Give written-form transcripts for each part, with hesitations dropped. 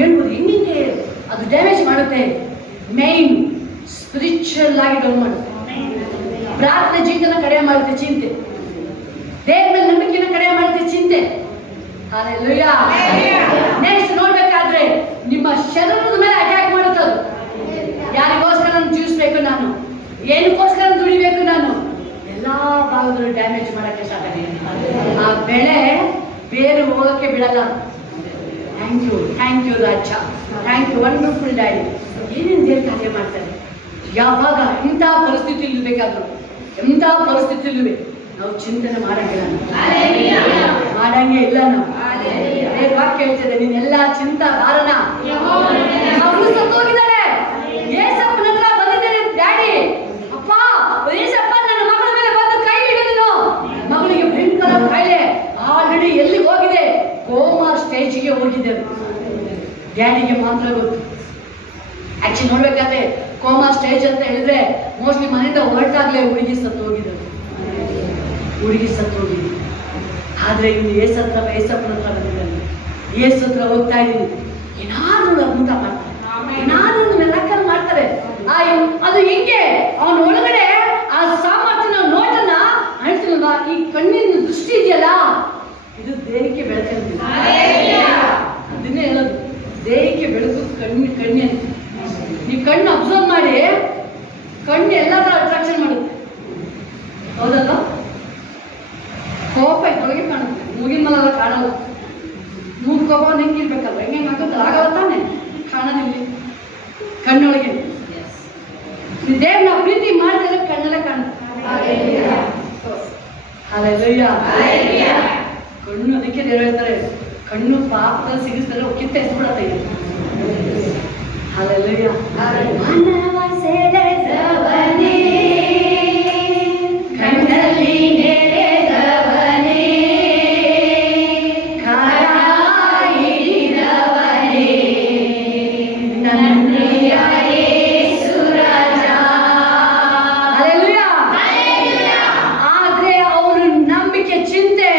ಹೇಳ್ಬೋದು ಹೆಂಗೆ ಅದು ಡ್ಯಾಮೇಜ್ ಮಾಡುತ್ತೆ. ಮೈನ್ ಸ್ಪಿರಿಚುವಲ್ ಆಗಿ ಡೌನ್ ಮಾಡುತ್ತೆ. ಪ್ರಾರ್ಥನೆ ಜೀವನ ಕಡಿಮೆ ಮಾಡುತ್ತೆ ಚಿಂತೆ. ದೇವ್ರ ಮೇಲೆ ನಂಬಿಕೆನ ಕಡಿಮೆ ಮಾಡುತ್ತೆ ಚಿಂತೆ. ಹಲ್ಲೆಲೂಯಾ. ನೆಕ್ಸ್ಟ್ ನೋಡ್ಬೇಕಾದ್ರೆ ನಿಮ್ಮ ಶರೀರದ ಮೇಲೆ ಅಟ್ಯಾಕ್ ಮಾಡುತ್ತೆ ಅದು. ಯಾರಿಗೋಸ್ಕರ ಜೀವಿಸ್ಬೇಕು ನಾನು, ಏನಕ್ಕೋಸ್ಕರ ದುಡಿಬೇಕು ನಾನು, ಎಲ್ಲಾ ಭಾಗದಲ್ಲೂ ಡ್ಯಾಮೇಜ್ ಮಾಡಕ್ಕೆ ಸ್ಟಾರ್ಟ್ ಆಗಿದೆ. ಆ ಬೆಳೆ ಬೇರೆ ಹೋಗಕ್ಕೆ ಬಿಡಲ್ಲ. ಥ್ಯಾಂಕ್ ಯು ರಾಜ, ಥ್ಯಾಂಕ್ ಯು ವಂಡರ್ಫುಲ್ ಡ್ಯಾಡಿ. ಏನೇನು ದೇವ್ರ ಕಾರ್ಯ ಮಾಡ್ತಾರೆ. ಯಾವಾಗ ಎಂಥ ಪರಿಸ್ಥಿತಿ ಇರ್ಬೇಕಾದ್ರು, ಎಂಥ ಪರಿಸ್ಥಿತಿಲೂ ನಾವು ಚಿಂತನೆ ಮಾಡಂಗಿಲ್ಲ, ಮಾಡಂಗೆ ಇಲ್ಲ. ನಾವು ವಾಕ್ಯ ಹೇಳ್ತದೆ, ನೀನೆಲ್ಲ ಚಿಂತಾ ಭಾರನ ಮಗಳು ಸತ್ತೋಗಿದ್ದಾಳೆ. ಏಸಪ್ಪನ ಹತ್ರ ಬಂದಿದ್ದೇನೆ ಡ್ಯಾಡಿ, ಅಪ್ಪ ಏಸಪ್ಪ ನನ್ನ ಮಗಳ ಮೇಲೆ ಬಂದು ಕೈ ಹಿಡಿದನು. ಮಗಳಿಗೆ ಭಯಂಕರ ಕಾಯಿಲೆ, ಆಲ್ರೆಡಿ ಎಲ್ಲಿಗೆ ಹೋಗಿದೆ, ಕೋಮಾ ಸ್ಟೇಜಿಗೆ ಹೋಗಿದೆ. ಡ್ಯಾಡಿಗೆ ಮಾತ್ರ ಗೊತ್ತು. ಆಕ್ಚುಲಿ ನೋಡ್ಬೇಕಾದ್ರೆ ಕೋಮಾ ಸ್ಟೇಜ್ ಅಂತ ಹೇಳಿದ್ರೆ ಮೋಸ್ಟ್ಲಿ ಮನೆಯಿಂದ ಹೊರಟಾಗ್ಲೇ ಹುಡುಗಿ ಸತ್ತು ಹೋಗಿದ್ರು. ಆದ್ರೆ ಇನ್ನು ಏಸಪ್ಪನ ಹತ್ರ ಬಂದಿದ್ದಾನೆ. ಏಸು ಹತ್ರ ಹೋಗ್ತಾ ಇದ್ದೀನಿ, ಏನಾದ್ರು ಅದ್ಭುತ ಮಾಡ್ತಾರೆ, ಏನಾದ್ರು ಮಿರಾಕಲ್ ಮಾಡ್ತಾರೆ. ಅದು ಹಿಂಗೆ ಅವನ ಒಳಗಡೆ ಆ ಸಾಮರ್ಥ್ಯನ ನೋಟನ ಅಳ್ತಿಲ್ಲ. ಈ ಕಣ್ಣಿನ ದೃಷ್ಟಿ ಇದೆಯಲ್ಲ, ಇದು ದೇಹಕ್ಕೆ ಬೆಳಕಂತ. ಅದನ್ನೇ ಹೇಳೋದು, ದೇಹಕ್ಕೆ ಬೆಳಕು ಕಣ್ಣೆ ಅಂತ. ನೀವು ಕಣ್ಣು ಅಬ್ಸರ್ವ್ ಮಾಡಿ, ಕಣ್ಣು ಎಲ್ಲಾದ್ರೂ ಅಟ್ರಾಕ್ಷನ್ ಮಾಡುತ್ತೆ, ಹೌದಲ್ಲ? ಕೋಪ ಇದ್ರೊಳಗೆ ಕಾಣುತ್ತೆ, ಮೂಗಿನ ಮಲ ಕಾಣಲ್ಲ. ಮೂಗು ಕೋಪ ಹೆಂಗಿರ್ಬೇಕಲ್ವ, ಹೆಂಗೆ ಆಗುತ್ತೆ, ಆಗಲ್ಲ ತಾನೆ, ಕಾಣೋದಿಲ್ಲ ಕಣ್ಣೊಳಗೆ. ದೇವ್ರನ್ನ ಪ್ರೀತಿ ಮಾಡಿದ್ರೆ ಕಣ್ಣೆಲ್ಲ ಕಾಣುತ್ತೆ. ಹಲ್ಲೆಲೂಯಾ. ಕಣ್ಣು ಅದಕ್ಕೆ ದೇವ್ರು ಹೇಳ್ತಾರೆ, ಕಣ್ಣು ಪಾಪದಲ್ಲಿ ಸಿಗಿಸ್ತಾರೆ ಕಿತ್ತೆ ಎಸ್ಬಿಡತ್ತೆ. ಹಲ್ಲೆಲೂಯಾ. ಮಾನವ ಸೆಳೆದವನೇ, ಕಣ್ಣಲ್ಲಿ ನೆರೆದವನೇ, ಕರ ಹಿಡಿದವನೇ, ನನ್ನೆಯ ಯೇಸು ರಾಜ. ಹಲ್ಲೆಲೂಯಾ. ಆದ್ರೆ ಅವನು ನಂಬಿಕೆ ಚಿಂತೆ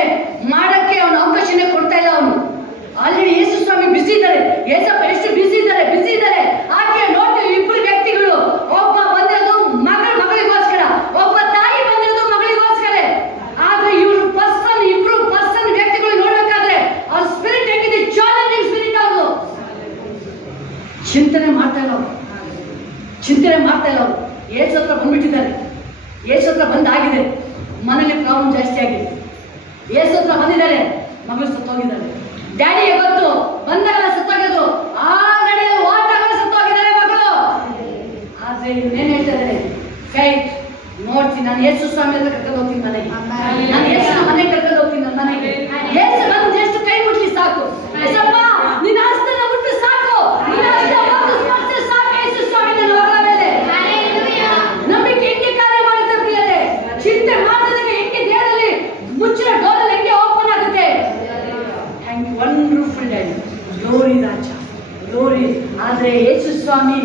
ಮಾಡಕ್ಕೆ ಅವನು ಅವಕಾಶನೇ ಕೊಡ್ತಾ ಇಲ್ಲ. ಅವನು ಆಲ್ರೆಡಿ ಯೇಸು ಸ್ವಾಮಿ ಬಿಸಿ ಇದ್ದಾರೆ. ಏಸಪ್ಪ ಎಷ್ಟು ಬಿಸಿ ಇದ್ದಾರೆ. ಆಕೆ ನೋಡಿ, ಇಬ್ಬರು ವ್ಯಕ್ತಿಗಳು, ಒಬ್ಬ ಬಂದಿರೋದು ಮಗಳಿಗೋಸ್ಕರ, ಒಬ್ಬ ತಾಯಿ ಬಂದಿರೋದು ಮಗಳಿಗೋಸ್ಕರ. ಆದ್ರೆ ಇಬ್ರು ಪರ್ಸನ್ ವ್ಯಕ್ತಿಗಳು ನೋಡ್ಬೇಕಾದ್ರೆ ಅವ್ರ ಸ್ಪಿರಿಟ್ ಹೆಂಗಿದೆ, ಚಾಲೆಂಜಿಂಗ್ ಸ್ಪಿರಿಟ್. ಅವರು ಚಿಂತನೆ ಮಾಡ್ತಾ ಇಲ್ಲ. ಅವರು ಏಸು ಹತ್ರ ಬಂದ್ಬಿಟ್ಟಿದ್ದಾರೆ. ಏಸು ಹತ್ರ ಬಂದಾಗಿದೆ, ಮನೇಲಿ ಪ್ರಾಬ್ಲಮ್ ಜಾಸ್ತಿ ಆಗಿದೆ. ಏಸು ಹತ್ರ ಬಂದಿದ್ದಾರೆ, ಮಗಳು ಸತ್ತೋಗಿದ್ದಾರೆ. ಡ್ಯಾಡಿಗೆ ಗೊತ್ತು, ಬಂದಾಗ ಸತ್ತೋಗೋದು, ಆಲ್ರೆಡಿ ಓಟಾಗಲು ಸತ್ತೋಗಿದ್ದಾರೆ ಮಗಳು. ಆದ್ರೆ ಇನ್ನೇನು ಹೇಳ್ತಾ ಇದ್ದಾರೆ, ಫೈಟ್ ನೋಡ್ತೀನಿ, ನಾನು ಯೇಸು ಸ್ವಾಮಿ ಹತ್ರ ಕರ್ಕೊಂಡು ಹೋಗ್ತೀನಿ ಮನೆಗೆ, ನಾನು ಯೇಸು ಮನೆಗೆ ಕರ್ಕೊಂಡು ಹೋಗ್ತೀನಿ. ನನ್ನ ಮನೆಗೆ ಯೇಸು ಬಂದು ಎಷ್ಟು ಕೈ ಮುಟ್ಲಿ ಸಾಕು, ಯೇಸಪ್ಪ ನಿನ್ನ ಹಸ್ತನ ಮುಟ್ಟು ಸಾಕು, ನಿನ್ನ ಹಸ್ತ ಸ್ಪರ್ಶ ಸಾಕು. ಯೇಸು ಸ್ವಾಮಿ ನನ್ನ ಮಗಳ ಮೇಲೆ ನಂಬಿಕೆ ಹೆಂಗೆ ಕಾರ್ಯ ಮಾಡುತ್ತೆ ಪ್ರಿಯರೇ. ಚಿಂತೆ ಮಾಡಿದಾಗ ಹೆಂಗೆ ದೇಹದಲ್ಲಿ ಮುಚ್ಚಿನ ಡೋರಲ್ಲಿ ಹೆಂಗೆ ಓಪನ್ ಆಗುತ್ತೆ. Thank you wonderful daddy. Glory ರಾಜ, ಗ್ಲೋರಿ. ಆದ್ರೆ ಯೇಸು ಸ್ವಾಮಿ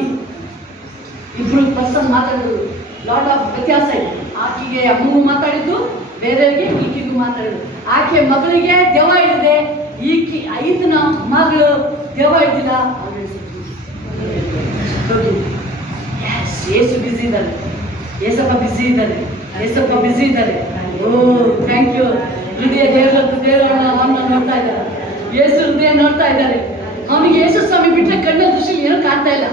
ಇಬ್ರು ಪರ್ಸನ್ ಮಾತಾಡೋದು ಲಾಟ್ ಆಫ್ ವ್ಯತ್ಯಾಸ ಇದೆ. ಆಕೆಗೆ ಅಮ್ಮಗೂ ಮಾತಾಡಿದ್ದು, ಬೇರೆಯವರಿಗೆ ಈಕೆಗೂ ಮಾತಾಡೋದು. ಆಕೆ ಮಗಳಿಗೆ ದೆವ್ವ ಹಿಡಿದೆ, ಈಕೆ ಐದನ ಮಗಳು ದೆವ್ವ ಹಿಡಿದಿಲ್ಲ. ಯೇಸು ಬಿಸಿ ಇದ್ದಾರೆ, ಏಸಪ್ಪ ಬಿಸಿ ಇದ್ದಾರೆ. ಓ ಥ್ಯಾಂಕ್ ಯು. ಹೃದಯ ದೇವರನ್ನ ನೋಡ್ತಾ ಇದ್ದಾರೆ. ಯೇಸು ಹೃದಯ ನೋಡ್ತಾ ಇದ್ದಾರೆ. ಅವನಿಗೆ ಯೇಸು ಸ್ವಾಮಿ ಬಿಟ್ಟರೆ ಕಣ್ಣ ದೃಷ್ಟಿಲಿ ಏನೂ ಕಾಣ್ತಾ ಇಲ್ಲ.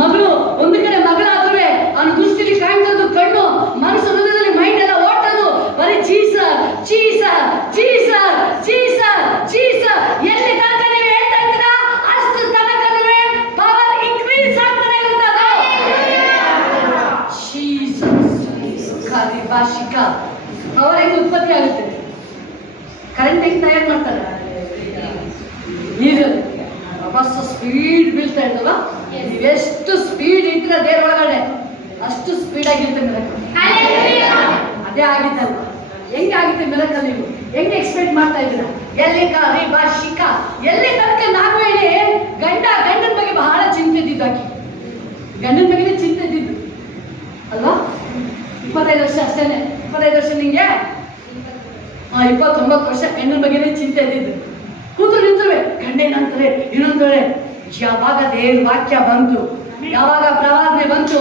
ಮಗಳು ಒಂದು ಕಡೆ ಮಗಳಾದ್ರೆ ಅವನ ದೃಷ್ಟಿಲಿ ಕಾಣ್ತದ್ದು ಕಣ್ಣು, ಮನಸ್ಸು ಹೃದಯದಲ್ಲಿ ಮೈಂಡ್ ಎಲ್ಲ ಓಟೋದು ಬರೀ ಚೀಸ. ಎಲ್ಲಿ ತನಕ ನೀವು ಹೇಳ್ತಾ ಇದ್ದೀರಾ ಅಷ್ಟು ತನಕ ಪವರ್ ಇನ್ಕ್ರೀಸ್ ಆಗ್ತಾನೆ ಇರುತ್ತದೆ. ಪವರ್ ಹೆಂಗೆ ಉತ್ಪತ್ತಿ ಆಗುತ್ತೆ, ಕರೆಂಟ್ ಹೆಂಗೆ ತಯಾರು ಮಾಡ್ತಾರೆ, ನೀರು ಬಸ್ ಸ್ಪೀಡ್ ಬೀಳ್ತಾ ಇರ್ತಲ್ಲ, ನೀವೆಷ್ಟು ಸ್ಪೀಡ್ ಇರ್ತೀರ ದೇವ್ರ ಒಳಗಡೆ ಅಷ್ಟು ಸ್ಪೀಡ್ ಆಗಿರುತ್ತೆ ಮಿರಕಲ್. ಅದೇ ಆಗಿದ್ದಲ್ಲ. ಹೆಂಗೆ ಆಗುತ್ತೆ ಮಿರಕಲ್, ನೀವು ಹೆಂಗೆ ಎಕ್ಸ್ಪೆಕ್ಟ್ ಮಾಡ್ತಾ ಇದ್ದೀರಾ? ಎಲ್ಲಿ ತನಕ ನಾನು ಹೇಳಿ ಗಂಡನ ಬಗ್ಗೆ ಬಹಳ ಚಿಂತೆ ಇದ್ದಿದ್ದು. ಆಕೆ ಗಂಡನ ಬಗ್ಗೆ ಚಿಂತೆ ಇದ್ದಿದ್ದು ಅಲ್ವಾ? 25 ವರ್ಷ ಅಷ್ಟೇನೆ. 25 ವರ್ಷ ನಿಂಗೆ 29 ವರ್ಷ ಗಂಡನ ಬಗ್ಗೆನೇ ಚಿಂತೆ ಇದ್ದಿದ್ದು. ಕೂತು ನಿಂತವೆ. ಗಂಡೇನಂತಾರೆ ಇನ್ನೊಂದರೆ ಯಾವಾಗ ದೇವ್ರ ವಾಕ್ಯ ಬಂತು, ಯಾವಾಗ ಪ್ರವಾದನೆ ಬಂತು,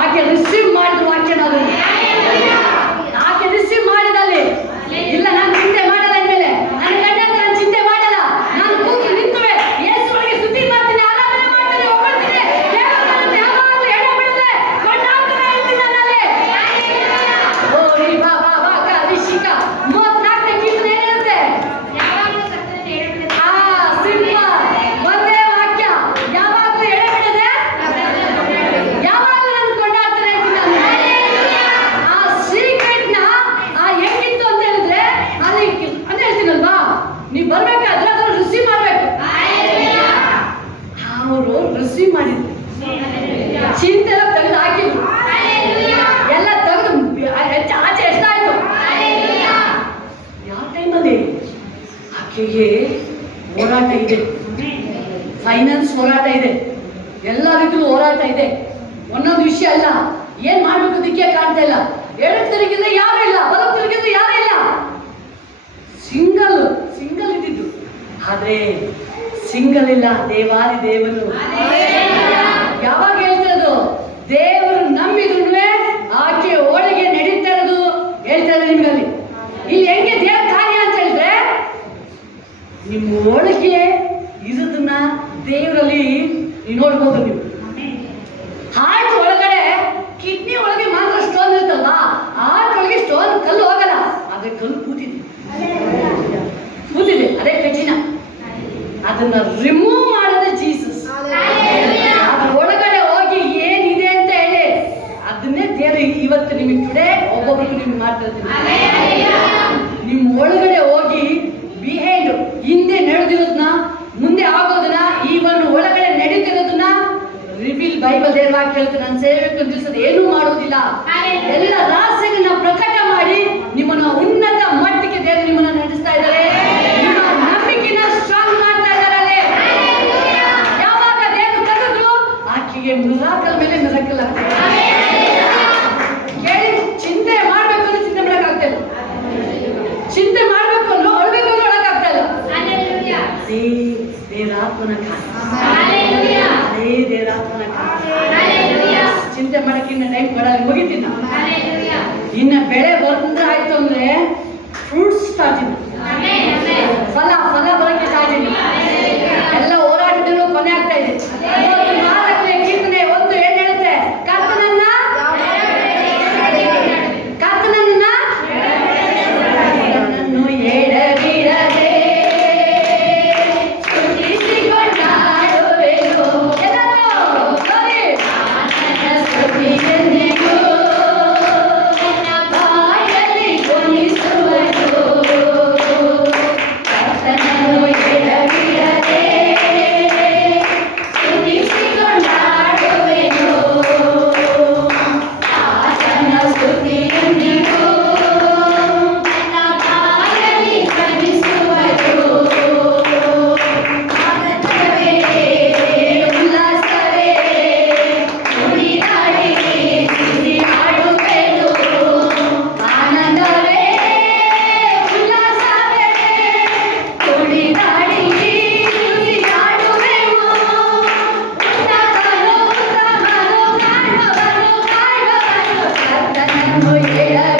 ಆಕೆ ರಿಸೀವ್ ಮಾಡಿದ ವಾಕ್ಯನ ಆಕೆ ರಿಸೀವ್ ಮಾಡಿದಲ್ಲಿ ಇಲ್ಲ ನಾನು ಚಿಂತೆ ಮಾಡಲ್ಲ ಇನ್ಮೇಲೆ ನನ್ನ ಗಂಡ ಅಂತ ನಾನು ಚಿಂತೆ ಮಾಡಲ್ಲ, ನಾನು ಕೂತು ನಿಂತುವೆ ಯೇಸುವಿಗೆ ಸ್ತುತಿ ಮಾಡ್ತೀನಿ, ಆರಾಧನೆ ಮಾಡ್ತೀನಿ, ಹೊಗಳ್ತೀನಿ, ದೇವರನ್ನು ಯಾವಾಗಲೂ ಎಡೆ ಬಿಡದೆ ಕೊಂಡಾಡ್ತಾನೆ ಇರ್ತೀನಿ ನನ್ನಲ್ಲಿ. ಓ ಈ ಬಾ ಬಾ ಬಾ ರಿಷಿಕ 34ನೇ ಕೀರ್ತನೆ ಏನಿರುತ್ತೆ? ಸಿಂಹ ಒಂದೇ ವಾಕ್ಯ, ಯಾವಾಗಲೂ ಎಡೆ ಬಿಡದೆ ಯಾವಾಗಲೂ ನಾನು ಕೊಂಡಾಡ್ತಾನೆ ಇರ್ತೀನಿ ನಾನು. ಆ ಸೀಕ್ರೆಟ್ ನ ಹೆಂಗಿತ್ತು ಅಂತ ಹೇಳಿದ್ರೆ ಅಲ್ಲಿ ಅಂತ ಹೇಳ್ತೀನಲ್ವಾ, ನೀವು ಬರ್ಬೇಕಾದ್ರೆ ಅದನ್ನು ರಿಸೀವ್ ಮಾಡ್ಬೇಕು. ಅವರು ರಿಸೀವ್ ಮಾಡಿದ್ರು, ಚಿಂತೆ ಎಲ್ಲ ತೆಗೆದು ಹಾಕಿದ್ರು, ಎಲ್ಲ ತೆಗೆದು ಆಚೆ ಎಷ್ಟಾಯ್ತು. ಯಾವ ಟೈಮಲ್ಲಿ ಆಕೆಗೆ ಹೋರಾಟ ಇದೆ, ಫೈನಾನ್ಸ್ ಹೋರಾಟ ಇದೆ, ಎಲ್ಲ ರೀತಿಯಲ್ಲೂ ಹೋರಾಟ ಇದೆ. ಒಂದೊಂದು ವಿಷಯ ಅಲ್ಲ, ಏನ್ ಮಾಡ್ಬೇಕು ದಿಕ್ಕೆ ಕಾಣ್ತಾ ಇಲ್ಲ, ಎಡಕ್ಕೆ ತಿರುಗಿದ್ರೆ ಯಾರು ಇಲ್ಲ, ಬಲಕ್ಕೆ ತಿರುಗಿದ್ರೆ ಯಾರು ಇಲ್ಲ, ಸಿಂಗಲ್ ಇದ್ದಿದ್ದು. ಆದ್ರೆ ಸಿಂಗಲ್ ಇಲ್ಲ, ದೇವಾದಿ ದೇವನು. ಯಾವಾಗ ಹೇಳ್ತಿರೋದು? ದೇವರು ನಂಬಿದ್ರು ಆಕೆ ಒಳಗೆ ನಡೀತಾ ಇರೋದು ಹೇಳ್ತಾ ಇದ್ದಾರೆ ನಿಮ್ಗಲ್ಲಿ. ಇಲ್ಲಿ ಹೆಂಗೆ ದೇವ್ರ ಕಾರ್ಯ ಅಂತ ಹೇಳಿದ್ರೆ, ನಿಮ್ಮ ಒಳಗೆ ಇರೋದನ್ನ ದೇವರಲ್ಲಿ ನೀವು ನೋಡ್ಬೋದು. ನೀವು ಹಾರ್ಟ್ ಒಳಗಡೆ ಕಿಡ್ನಿ ಒಳಗೆ ಮಾತ್ರ ಸ್ಟೋನ್ ಇರುತ್ತಲ್ವಾ, ಹಾರ್ಟ್ ಒಳಗೆ ಸ್ಟೋನ್ ಕಲ್ಲು ಹೋಗಲ್ಲ, ಆದ್ರೆ ಕಲ್ಲು ಕೂತಿದೆ, ಅದೇ ಕಠಿಣ. ಅದನ್ನ ರಿಮೂವ್ ಮಾಡೋದೇ ಜೀಸಸ್. ಅದ್ರ ಒಳಗಡೆ ಹೋಗಿ ಏನಿದೆ ಅಂತ ಹೇಳಿ ಅದನ್ನೇ ದೇವರು ಇವತ್ತು ನಿಮಗೆ ಟುಡೇ ಒಬ್ಬೊಬ್ಬರಿಗೆ ನಿಮ್ಗೆ ಮಾಡ್ತಾ ಇದ್ದೀನಿ. ನಿಮ್ ಒಳಗಡೆ ಹೋಗಿ ಬಿಹೈಂಡ್ ಹಿಂದೆ ನಡೆದಿರೋದನ್ನ, ಮುಂದೆ ಆಗೋದನ್ನ, ಈವನ್ ಒಳಗಡೆ ನಡೀತಿರೋದನ್ನ ರಿವೀಲ್ ಬೈಬಲ್ ದೇವ್ರ ವಾಕ್ಯ ಹೇಳ್ತಾರೆ. ನನ್ನ ಸೇವೆಗೆ ತಿಳಿಸೋದು ಏನೂ ಮಾಡುವುದಿಲ್ಲ, ಎಲ್ಲ ರಹಸ್ಯಗಳನ್ನ ಪ್ರಕಟ ಮಾಡಿ ನಿಮ್ಮನ್ನ ಉನ್ನತ ಮಟ್ಟಕ್ಕೆ ದೇವರು ನಿಮ್ಮನ್ನ ನಡೆಸ್ತಾ ಇದ್ದಾರೆ. ನಿಮ್ಮ ನಂಬಿಕೆನ ಸ್ಟ್ರಾಂಗ್ ಮಾಡ್ತಾ ಇದ್ದಾರೆ. ಯಾವಾಗ ದೇವರು ತೆಗೆದ್ರು ಆಕೆಗೆ ಮಿರಾಕಲ್ ಮೇಲೆ ಮಿರಾಕಲ್ ಆಗ್ತದೆ. ಕೇಳಿ, ಚಿಂತೆ ಮಾಡ್ಬೇಕು ಅಂದ್ರೆ ಚಿಂತೆ ಮಾಡಕ್ ಆಗ್ತಾ ಇಲ್ಲ, ಚಿಂತೆ ಮಾಡ್ಬೇಕು ಅನ್ನೋ ಅಳ್ಬೇಕು ಅನ್ನೋ ಒಳಕ್ ಆಗ್ತಾ ಇಲ್ಲ. ಅದೇ ದೇವರಾತ್ಮನ ಚಿಂತೆ ಮಾಡಕ್ಕೆ ಇನ್ನ ಟೈಮ್ ಕೊಡಲ್ಲ, ಮುಗಿತೀನಿ. ಇನ್ನ ಬೆಳೆ ಬಂದ್ರೆ ಆಯ್ತು ಅಂದ್ರೆ ಫ್ರೂಟ್ಸ್ ಸ್ಟಾರ್ಟ್ ಇದೆ, ಫಲ ಬರೋಕ್ಕೆ ಸ್ಟಾರ್ಟ್ ಇದೆ. ಎಲ್ಲ ಹೋರಾಟದಲ್ಲೂ ಕೊನೆ ಆಗ್ತಾ ಇದೆ. 34ನೇ ಕೀರ್ತನೆ 1 ಏನ್ ಹೇಳುತ್ತೆ? ಕರ್ತನನ್ನ ಎಡಬಿಡದೆ ಸ್ತುತಿಸಿಕೊಂಡಾಡುವೆನು. ಸ್ತುತಿಯೆಂದಿಗೂ ನನ್ನ ಬಾಯಲ್ಲಿ ಧ್ವನಿಸುವನು. ಕರ್ತನನ್ನು ಎಡಬಿಡದೆ ಸ್ತುತಿಸಿಕೊಂಡಾಡುವೆನು. ಆತನ ಸ್ತುತಿಯೆಂದಿಗೂ ನನ್ನ ಬಾಯಲ್ಲಿ ಧ್ವನಿಸುವನು. ಆನಂದವೇ ಉಲ್ಲಾಸವೇ ಕುಣಿದಾಡಿ ಸ್ತುತಿ ಹಾಡುವೆನು. ಆನಂದವೇ ಉಲ್ಲಾಸವೇ ಕುಣಿದಾಡಿ ಸ್ತುತಿ ಹಾಡುವೆನು. ಉನ್ನತನು ಉತ್ತಮನು ಕಾಯುವವನು ಕರ್ತನನ್ನು ಎಡಬಿಡದೆ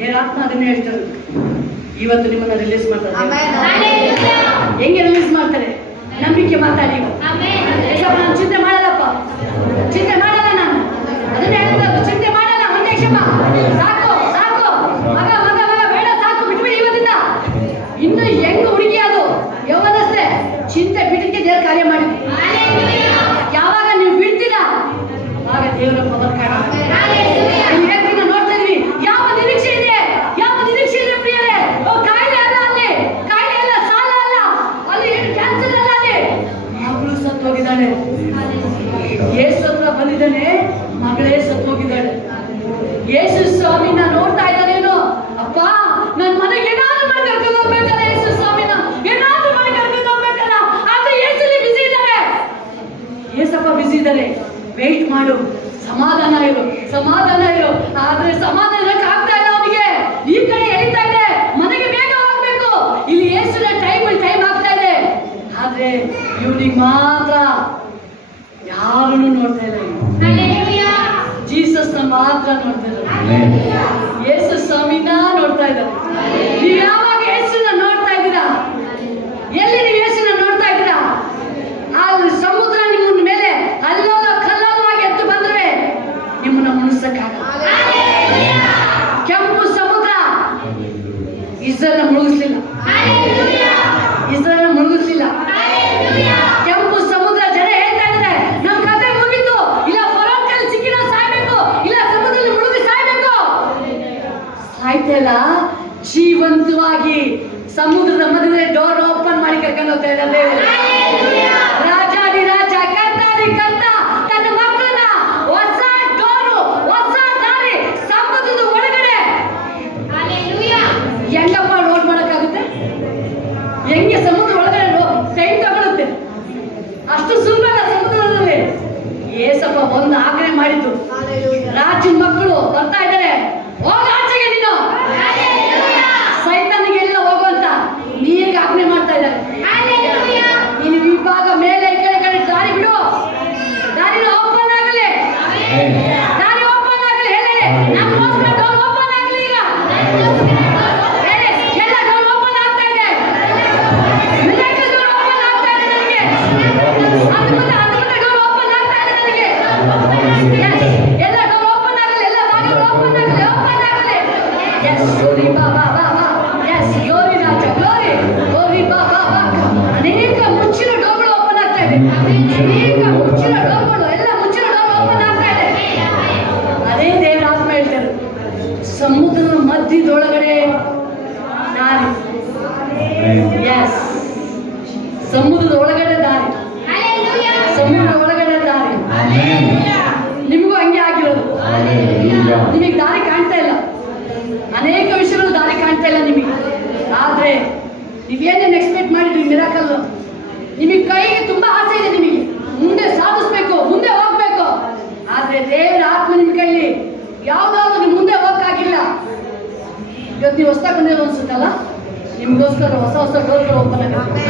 ದೇವರಾತ್ಮ ಅದನ್ನೇ ಹೇಳ್ತಾರೆ. ಇವತ್ತು ನಿಮ್ಮನ್ನ ರಿಲೀಸ್ ಮಾಡ್ತಾರೆ. ಆಮೆನ್. ಹೆಂಗೆ ರಿಲೀಸ್ ಮಾಡ್ತಾರೆ? ನಂಬಿಕೆ ಮಾತಾಡಿ. ನಾನು ಚಿಂತೆ ಮಾಡಲ್ಲಪ್ಪ, ಚಿಂತೆ ಮಾಡಲ್ಲ, ನಾನು ಅದನ್ನೇ ಹೇಳ್ತಾರೆ, ಚಿಂತೆ ಮಾಡಲ್ಲ. ಒಂದೇ ಕ್ಷಮ ಸಾಕು, ಸಾಕು ಮಗ ಮಗ ಮಗ ಬೇಡ, ಸಾಕು ಬಿಟ್ಬಿಡಿ ಇವತ್ತಿಂದ. ಇನ್ನು ಹೆಂಗ್ ಹುಡುಗಿ ಅದು ಯೌವನಸ್ಥೆ, ಚಿಂತೆ ಬಿಟ್ಟಿಗೆ ದೇವ್ರ ಕಾರ್ಯ ಮಾಡಿದ್ವಿ. ಯಾವಾಗ ನೀವು ಬಿಡ್ತೀರಾ ಆಗ ದೇವರ ಪವರ್ ಕಾಣುತ್ತೆ. ವ್ಯಕ್ತಿನ ನೋಡ್ತಾ ಇದೀವಿ, ಯಾವ ನಿರೀಕ್ಷೆ ಇದೆ, ಯಾವ ನಿರೀಕ್ಷೆ ಇದೆ ಪ್ರಿಯರೇ? ಕಾಯಿಲೆ ಅಲ್ಲ, ಅಲ್ಲಿ ಕಾಯಿಲೆ ಅಲ್ಲ, ಸಾಲ ಅಲ್ಲ, ಅಲ್ಲಿ ಏನು ಕ್ಯಾನ್ಸರ್ ಅಲ್ಲ, ಅಲ್ಲಿ ಮಗಳು ಸತ್ತೋಗಿದ್ದಾಳೆ. ಯೇಸು ಹತ್ರ ಬಂದಿದ್ದಾನೆ, ಮಗಳೇ ಸತ್ತೋಗಿದ್ದಾಳೆ. ಯೇಸು ಸ್ವಾಮಿನ ನೋಡ್ತಾ ಇದ್ದಾನೇನೋ, ಅಪ್ಪ ನನ್ನ ಮನೆಗೆ ಏನಾದ್ರು ಮಾಡಿ ಕರ್ಕೊಂಡು ಹೋಗ್ಬೇಕಲ್ಲ, ಯೇಸು ಸ್ವಾಮಿನ ಏನಾದ್ರು ಮಾಡಿ ಕರ್ಕೊಂಡು ಹೋಗ್ಬೇಕಲ್ಲ. ಆದ್ರೆ ಯೇಸುಲಿ ಬಿಸಿ ಇದ್ದಾರೆ, ಯೇಸಪ್ಪ ಬಿಸಿ ಇದ್ದಾರೆ. ವೆಯ್ಟ್ ಮಾಡು, ಸಮಾಧಾನ ಇರು, ಸಮಾಧಾನ ಇರು. ಆದ್ರೆ ಸಮಾಧಾನ ಆಗ್ತಾ ಇಲ್ಲ ಅವನಿಗೆ. ಈ ಕಡೆ ಎಳಿತಾ ಇದೆ, ಮನೆಗೆ ಬೇಗ ಹೋಗ್ಬೇಕು. ಇಲ್ಲಿ ಯೇಸುನ ಟೈಮ್ ಆಗ್ತಾ ಇದೆ. ಆದ್ರೆ ಇವನಿಗೆ ಮಾತ್ರ ಯಾರನ್ನು ನೋಡ್ತಾ ಇಲ್ಲ. ಜೀಸಸ್ ನ ಮಾತ್ರ ನೋಡ್ತಾ ಇದ್ದಾರೆ. ಯೇಸು ಸ್ವಾಮಿನ ನೋಡ್ತಾ ಇದ್ದಾರೆ. ನೀವು ಯಾವಾಗ ಯೇಸುನ ನೋಡ್ತಾ ಇದ್ದೀರಾ? ಎಲ್ಲಿ ನೀವು ಯೇಸುನ ನೋಡ್ತಾ ಇದ್ದೀರಾ? ಆ ಸಮುದ್ರ ನಿಮ್ಮ ಮೇಲೆ ಅಲ್ಲೋಲ ಕಲ್ಲೋಲವಾಗಿ ಎದ್ದು ಬಂದ್ರೆ ನಿಮ್ಮನ್ನ ಮುಣಿಸಕ್ಕಾಗಲ್ಲ. ಕೆಂಪು ಸಮುದ್ರ ಇಸ್ರೇಲ್ನ ಮುಳುಗಿಸ್ಲಿಲ್ಲ, ಇಸ್ರೇಲ್ನ ಮುಳುಗಿಸ್ಲಿಲ್ಲ. ಕೆಂಪು ಸಮುದ್ರ ಜನ ಹೇಳ್ತಾ ಇದ್ದಾರೆ, ನಮ್ಮ ಕತೆ ಮುಗಿತು, ಇಲ್ಲ ಫರೋನ್ ಕೈಲಿ ಸಿಕ್ಕಿ ನಾವು ಸಾಯ್ಬೇಕು, ಇಲ್ಲ ಸಮುದ್ರದಲ್ಲಿ ಮುಳುಗಿ ಸಾಯ್ಬೇಕು. ಸಾಯ್ತಾ ಇಲ್ಲ, ಜೀವಂತವಾಗಿ ಸಮುದ್ರದ ಮಧ್ಯದಲ್ಲಿ ಡೋರ್ ಓಪನ್ ಮಾಡಿ ಕರ್ಕೊಂಡು ಹೋಗ್ತಾ ಇದ್ದಾರೆ. ರಾಜಾದಿರಾಜ ಕರ್ತಾದಿ ಕರ್ತ ತನ್ನ ಮಕ್ಕಳನ್ನ ಹೊಸ ಡೋರು, ಹೊಸ ದಾರಿ ಸಮುದ್ರದ ಒಳಗಡೆ. ಹೆಂಗಪ್ಪ ರೋಡ್ ಮಾಡಕ್ಕಾಗುತ್ತೆ? ಹೆಂಗೆ ಸಮುದ್ರ ಒಳಗಡೆ ಟೈಮ್ ತಗೊಳುತ್ತೆ? ಅಷ್ಟು ಸುಲಭ ಅಲ್ಲ ಸಮುದ್ರದಲ್ಲಿ. ಏಸಪ್ಪ ಒಂದು ಆಜ್ಞೆ ಮಾಡಿದ್ದು, ರಾಜನ ಮಕ್ಕಳು ಬರ್ತಾ ಇದ್ದಾರೆ, ಹೋಗ ಆಚೆಗೆ ನೀನು, ಸೈತಾನಿಗೆ ಎಲ್ಲ ಹೋಗುವಂತ ನೀಗ ಆಜ್ಞೆ ಮಾಡ್ತಾ ಇದ್ದಾರೆ. ನೀನು ವಿಭಾಗ ಮೇಲೆ ಈ ಕಡೆ ದಾರಿ ಬಿಡು, ದಾರಿನ ಓಪನ್ ಆಗಲಿ, ದಾರಿ ಓಪನ್ ಆಗಲಿ. ಹೇಳಿ, ನಮಗೋಸ್ಕರ ಡೋರ್ ಓಪನ್ ಆಗಲಿ. ಈಗ ಹೇಳಿ, ಎಲ್ಲ ಡೋರ್ ಓಪನ್ ಆಗ್ತಾ ಇದೆ, ಮಿರಾಕಲ್ ಡೋರ್ ಓಪನ್ ಆಗ್ತಾ ಇದೆ ನನಗೆ. ಅದ್ಭುತ ಡೋರ್ ಓಪನ್ ಆಗ್ತಾ ಇದೆ ನನಗೆ. ಎಲ್ಲ ಡೋರ್ ಓಪನ್ ಆಗಲಿ, ಎಲ್ಲ ಬಾಗಿಲು ಓಪನ್ ಆಗಲಿ, ಓಪನ್ ಆಗಲಿ. ಎಸ್ ಗ್ಲೋರಿ ಬಾ ಬಾ ಬಾ ಬಾ. ಎಸ್ ಗ್ಲೋರಿ ರಾಜ, ಗ್ಲೋರಿ ಗ್ಲೋರಿ ಬಾ ಬಾ ಬಾ. ಅನೇಕ ಮುಚ್ಚಿನ ಡೋರ್ಗಳು ಓಪನ್ ಆಗ್ತಾ ಇದೆ, ಅನೇಕ ಮುಚ್ಚಿನ ಡೋರ್ಗಳು, ಎಲ್ಲ ಮುಚ್ಚಿನ ಡೋರ್ ಓಪನ್ ಆಗ್ತಾ ಇದೆ. ಅದೇ ದೇವರ ಆತ್ಮ ಹೇಳ್ತಾರೆ, ಸಮುದ್ರದ ಮಧ್ಯದೊಳಗಡೆ ದಾರಿ. ಎಸ್, ಸಮುದ್ರದ ಒಳಗಡೆ ದಾರಿ, ಸಮುದ್ರದ ಒಳಗಡೆ ದಾರಿ. ನಿಮಗೂ ಹಂಗೆ ಆಗಿರೋದು. ನಿಮಗೆ ದಾರಿ ಕಾಣ್ತಾ ಇಲ್ಲ, ಅನೇಕ ವಿಷಯಗಳು ದಾರಿ ಕಾಣ್ತಾ ಇಲ್ಲ ನಿಮಗೆ. ಆದ್ರೆ ನೀವೇನೇನು ಎಕ್ಸ್ಪೆಕ್ಟ್ ಮಾಡಿದ್ರಿ ಮಿರಾಕಲ್, ನಿಮಗೆ ಕೈಗೆ ತುಂಬಾ ಆಸೆ ಇದೆ, ನಿಮಗೆ ಮುಂದೆ ಸಾಧಿಸ್ಬೇಕು, ಮುಂದೆ ಹೋಗ್ಬೇಕು. ಆದ್ರೆ ದೇವರ ಆತ್ಮ ನಿಮ್ಮ ಕೈಲಿ ಯಾವ್ದಾದ್ರು ನೀವು ಮುಂದೆ ಹೋಗಕ್ಕಾಗಿಲ್ಲ. ಇವತ್ತು ನೀವು ಹೊಸ ಬಂದಿರೋ ಅನ್ಸುತ್ತಲ್ಲ, ನಿಮ್ಗೋಸ್ಕರ ಹೊಸ ಹೊಸ ಡೋರ್ಗಳು ಓಪನ್ ಆಗುತ್ತೆ.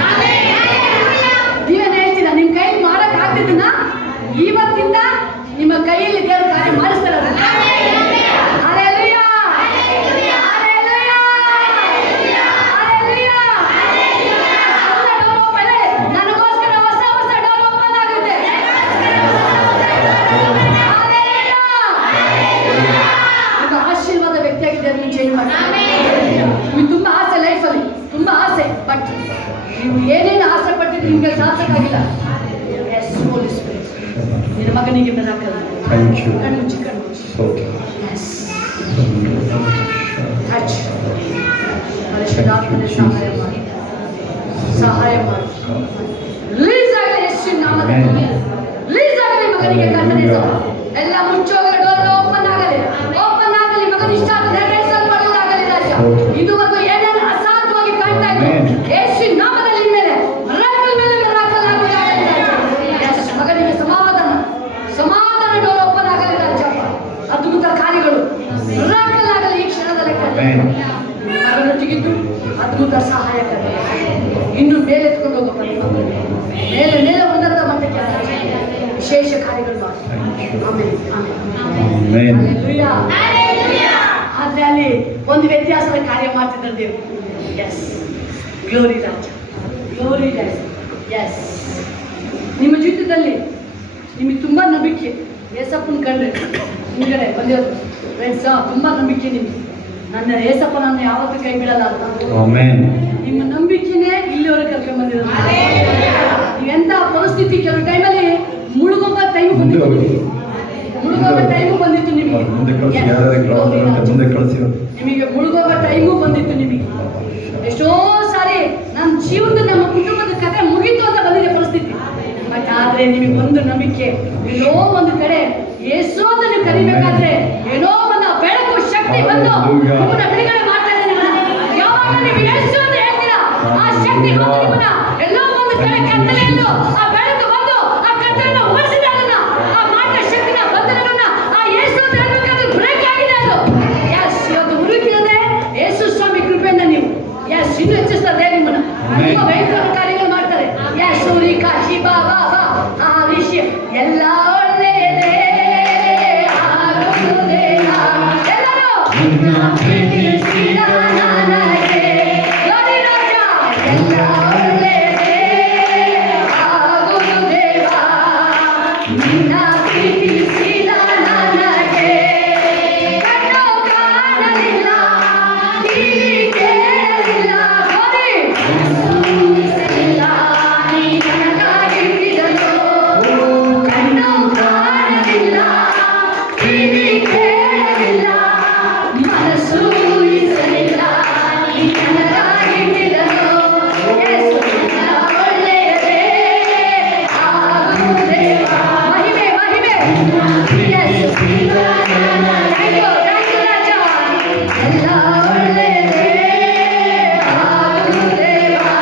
ನೀವೇನು ಹೇಳ್ತೀರಾ? ನಿಮ್ಮ ಕೈಲಿ ಮಾಡಕ್ ಆಗ್ತಿದ್ದನ್ನ ಇವತ್ತಿಂದ ನಿಮ್ಮ ಕೈಯಲ್ಲಿ ದೇವರ ಕಾರ್ಯ ಮಾಡಿಸ್ತಾರೆ. ನನಗೋಸ್ಕರ ಹೊಸ ಹೊಸ ಡೋರ್ ಓಪನ್ ಆಗುತ್ತೆ. ನಿಮ್ಮ ಆಶೀರ್ವಾದ ವ್ಯಕ್ತಿಯಾಗಿದ್ದರೆ ನೀವು ಚೇಂಜ್ ಮಾಡಿ. ನಿಮಗೆ ತುಂಬಾ ಆಸೆ ಲೈಫಲ್ಲಿ, ತುಂಬಾ ಆಸೆ, ಬಟ್ ನೀವು ಏನೇನು ಆಸೆ ಪಟ್ಟಿದ್ರೆ ನಿಮಗೆ ಸಾಧಿಸಕ್ಕಾಗಿಲ್ಲ. ಎಸ್ ಹೋಲಿ ಸ್ಪಿರಿಟ್, ನಿನ್ನ ಮಗನಿಗೆ ಮಿರಾಕಲ್. ಕಣ್ಮುಚ್ಚಿ ಕಣ್ಮುಚ್ಚಿ. S touch. ಪರಿಶುದ್ಧಾತ್ಮನೇ ಸಹಾಯ ಮಾಡಿ, ಸಹಾಯ ಮಾಡಿ. ರಿಲೀಸ್ ಆಗಲಿ ಯೇಸುವಿನ ನಾಮದಲ್ಲಿ, ರಿಲೀಸ್ ಆಗಲಿ ಮಗನಿಗೆ ಕರ್ತನೇ ಸಹಾಯ. ಎಲ್ಲ ಮುಚ್ಚೋಗ ಡೋರ್ ಓಪನ್ ಆಗಲಿ, ಓಪನ್ ಆಗಲಿ. ಮಗನ ಇಷ್ಟ ನೆರವೇರಿಸಲ್ಪಡುವುದಾಗಲಿ ರಾಜ. ಇದುವರೆಗೂ ಏನೇನು ಅಸಾಧ್ಯವಾಗಿ ಕಾಣ್ತಾ ಇತ್ತು, ಯೇಸುವಿನ ನಾಮದಲ್ಲಿ ಮೇಲೆ ಮಿರಾಕಲ್ ಮೇಲೆ ಮಿರಾಕಲ್ ಆಗುವುದಾಗಲಿ ರಾಜ. ಎಸ್, ಮಗನಿಗೆ ಸಮಾಧಾನ, ಸಮಾಧಾನ ಡೋರ್ ಓಪನ್ ಆಗಲಿ ರಾಜ. ಅದ್ಭುತ ಕಾರ್ಯಗಳು ಮಿರಾಕಲ್ ಆಗಲಿ ಈ ಕ್ಷಣದಲ್ಲಿ. ಮಗನೊಟ್ಟಿಗಿದ್ದು ಅದ್ಭುತ ಸಹಾಯಕರ ಇನ್ನು ಮೇಲೆ ಎತ್ಕೊಂಡು ಹೋಗಪ್ಪ, ಮೇಲೆ ಮೇಲೆ ಉನ್ನತ ಮಟ್ಟಕ್ಕೆ ವಿಶೇಷ ಕಾರ್ಯಗಳು ಮಾಡಿ. ಆಮೇಲೆ ಆಮೇಲೆ. ಆದ್ರೆ ಅಲ್ಲಿ ಒಂದು ವ್ಯತ್ಯಾಸದ ಕಾರ್ಯ ಮಾಡ್ತಿದ್ದಾರೆ ದೇವರು. ಎಸ್, ಗ್ಲೋರಿ ರಾಜ, ಗ್ಲೋರಿ ರಾಜ. ಎಸ್, ನಿಮ್ಮ ಜೀವಿತದಲ್ಲಿ ನಿಮಗೆ ತುಂಬಾ ನಂಬಿಕೆ, ಏಸಪ್ಪನ ಕಂಡ್ರೆ ಹಿಂದ್ಗಡೆ ಬಂದಿರೋದು ಫ್ರೆಂಡ್ಸ್, ತುಂಬಾ ನಂಬಿಕೆ ನಿಮಗೆ. ನನ್ನ ಏಸಪ್ಪ ನನ್ನ ಯಾವತ್ತೂ ಕೈ ಬಿಡಲ್ಲ ಅಂತ ನಿಮ್ಮ ನಂಬಿಕೆನೇ ಇಲ್ಲಿವರೆಗೆ ಕರ್ಕೊಂಡ್ ಬಂದಿರೋದು. ನೀವೆಂತ ಪರಿಸ್ಥಿತಿ ಕೆಲವು ಟೈಮಲ್ಲಿ ಮುಳುಗೋಗೋ ಟೈಮ್ ಬಂದಿತ್ತು ನಿಮಗೆ, ಮುಳುಗೋಗೋ ಟೈಮು ಬಂದಿತ್ತು ನಿಮಗೆ, ನಿಮಗೆ ಮುಳುಗೋಗೋ ಟೈಮು ಬಂದಿತ್ತು ನಿಮಗೆ. ಎಷ್ಟೋ ಸಾರಿ ನಮ್ಮ ಜೀವನದ ನಮ್ಮ ಕುಟುಂಬದ ಕಥೆ ಮುಗೀತು ಅಂತ ಬಂದಿದೆ ಪರಿಸ್ಥಿತಿ. ಬಟ್ ಆದ್ರೆ ನಿಮಗೆ ಒಂದು ನಂಬಿಕೆ, ಎಲ್ಲೋ ಒಂದು ಕಡೆ ಯೇಸು ಅಂತ ನೀವು ಕರಿಬೇಕಾದ್ರೆ ಏನೋ ಒಂದು ಬೆಳಕು ಶಕ್ತಿ ಬಂದು ನಿಮ್ಮನ್ನ ಬಿಡುಗಡೆ ಮಾಡ್ತಾ ಇದೆ. ಯಾವಾಗ ನೀವು ಯೇಸು ಅಂತ ಹೇಳ್ತೀರಾ, ಆ ಶಕ್ತಿ ಬಂದು ನಿಮ್ಮನ್ನ ಎಲ್ಲೋ ಒಂದು ಕಡೆ ಕತ್ತಲೆಯಲ್ಲೂ ಆ ಬೆಳಕು ಬಂದು ಆ ಕತ್ತಲೆಯನ್ನು ಉಳಿಸಿದಾಗನ್ನ ಆ ಮಾಟ ಶಕ್ತಿನ ಬಂಧನಗಳನ್ನ ಆ ಯೇಸು ಅಂತ ಹೇಳ್ಬೇಕಾದ್ರೆ ಬ್ರೇಕ್ ಆಗಿದೆ ಅದು. ಎಸ್, ಇವತ್ತು ಹುಡುಕಿರದೆ ಯೇಸು ಸ್ವಾಮಿ ಕೃಪೆಯಿಂದ ನೀವು ಎಸ್ ಇನ್ನು ಹೆಚ್ಚಿಸ್ತಾರೆ ನಿಮ್ಮನ್ನ, ನಿಮ್ಮ ಭಯಂಕರ ಕಾರ್ಯಗಳು ಮಾಡ್ತಾರೆ. ಎಸ್, ಸೂರಿಕಾ ಶಿಬಾ ಬಾ ಬಾ ಆ ವಿಷಯ ಎಲ್ಲ ಒಳ್ಳೆಯದೇ ಆಗುವುದೇ. ಎಲ್ಲರೂ ಪ್ರೀತಿಸಿದ ನನಗೆ ನೋಡಿ ರಾಜ, ಎಲ್ಲ ಒಳ್ಳೆಯದೇ ಆಗುವುದೇವಾ, ನಿನ್ನ ಪ್ರೀತಿಸಿದ ನನಗೆ. ಕಣ್ಣು ಕಾಣಲಿಲ್ಲ, ಕಿವಿ ಕೇಳಲಿಲ್ಲ, ನೋಡಿ ನೀ ನನಗಾಗಿಟ್ಟಿದನು. ಕಣ್ಣು ಕಾಣಲಿಲ್ಲ, ಕಿವಿ ಕೇಳಲಿಲ್ಲ, ಮನಸ್ಸು ಊಹಿಸಲಿಲ್ಲ, ನೀ ನನಗಾಗಿಟ್ಟಿದನು. ಎಲ್ಲ ಒಳ್ಳೆಯದೇ ಆಗುವುದೇವಾ. ಮಹಿಮೆ ಮಹಿಮೆ. Yes. Thank you ರಾಜ. ಎಲ್ಲ ಒಳ್ಳೆಯದೇ ಆಗುವುದೇವಾ,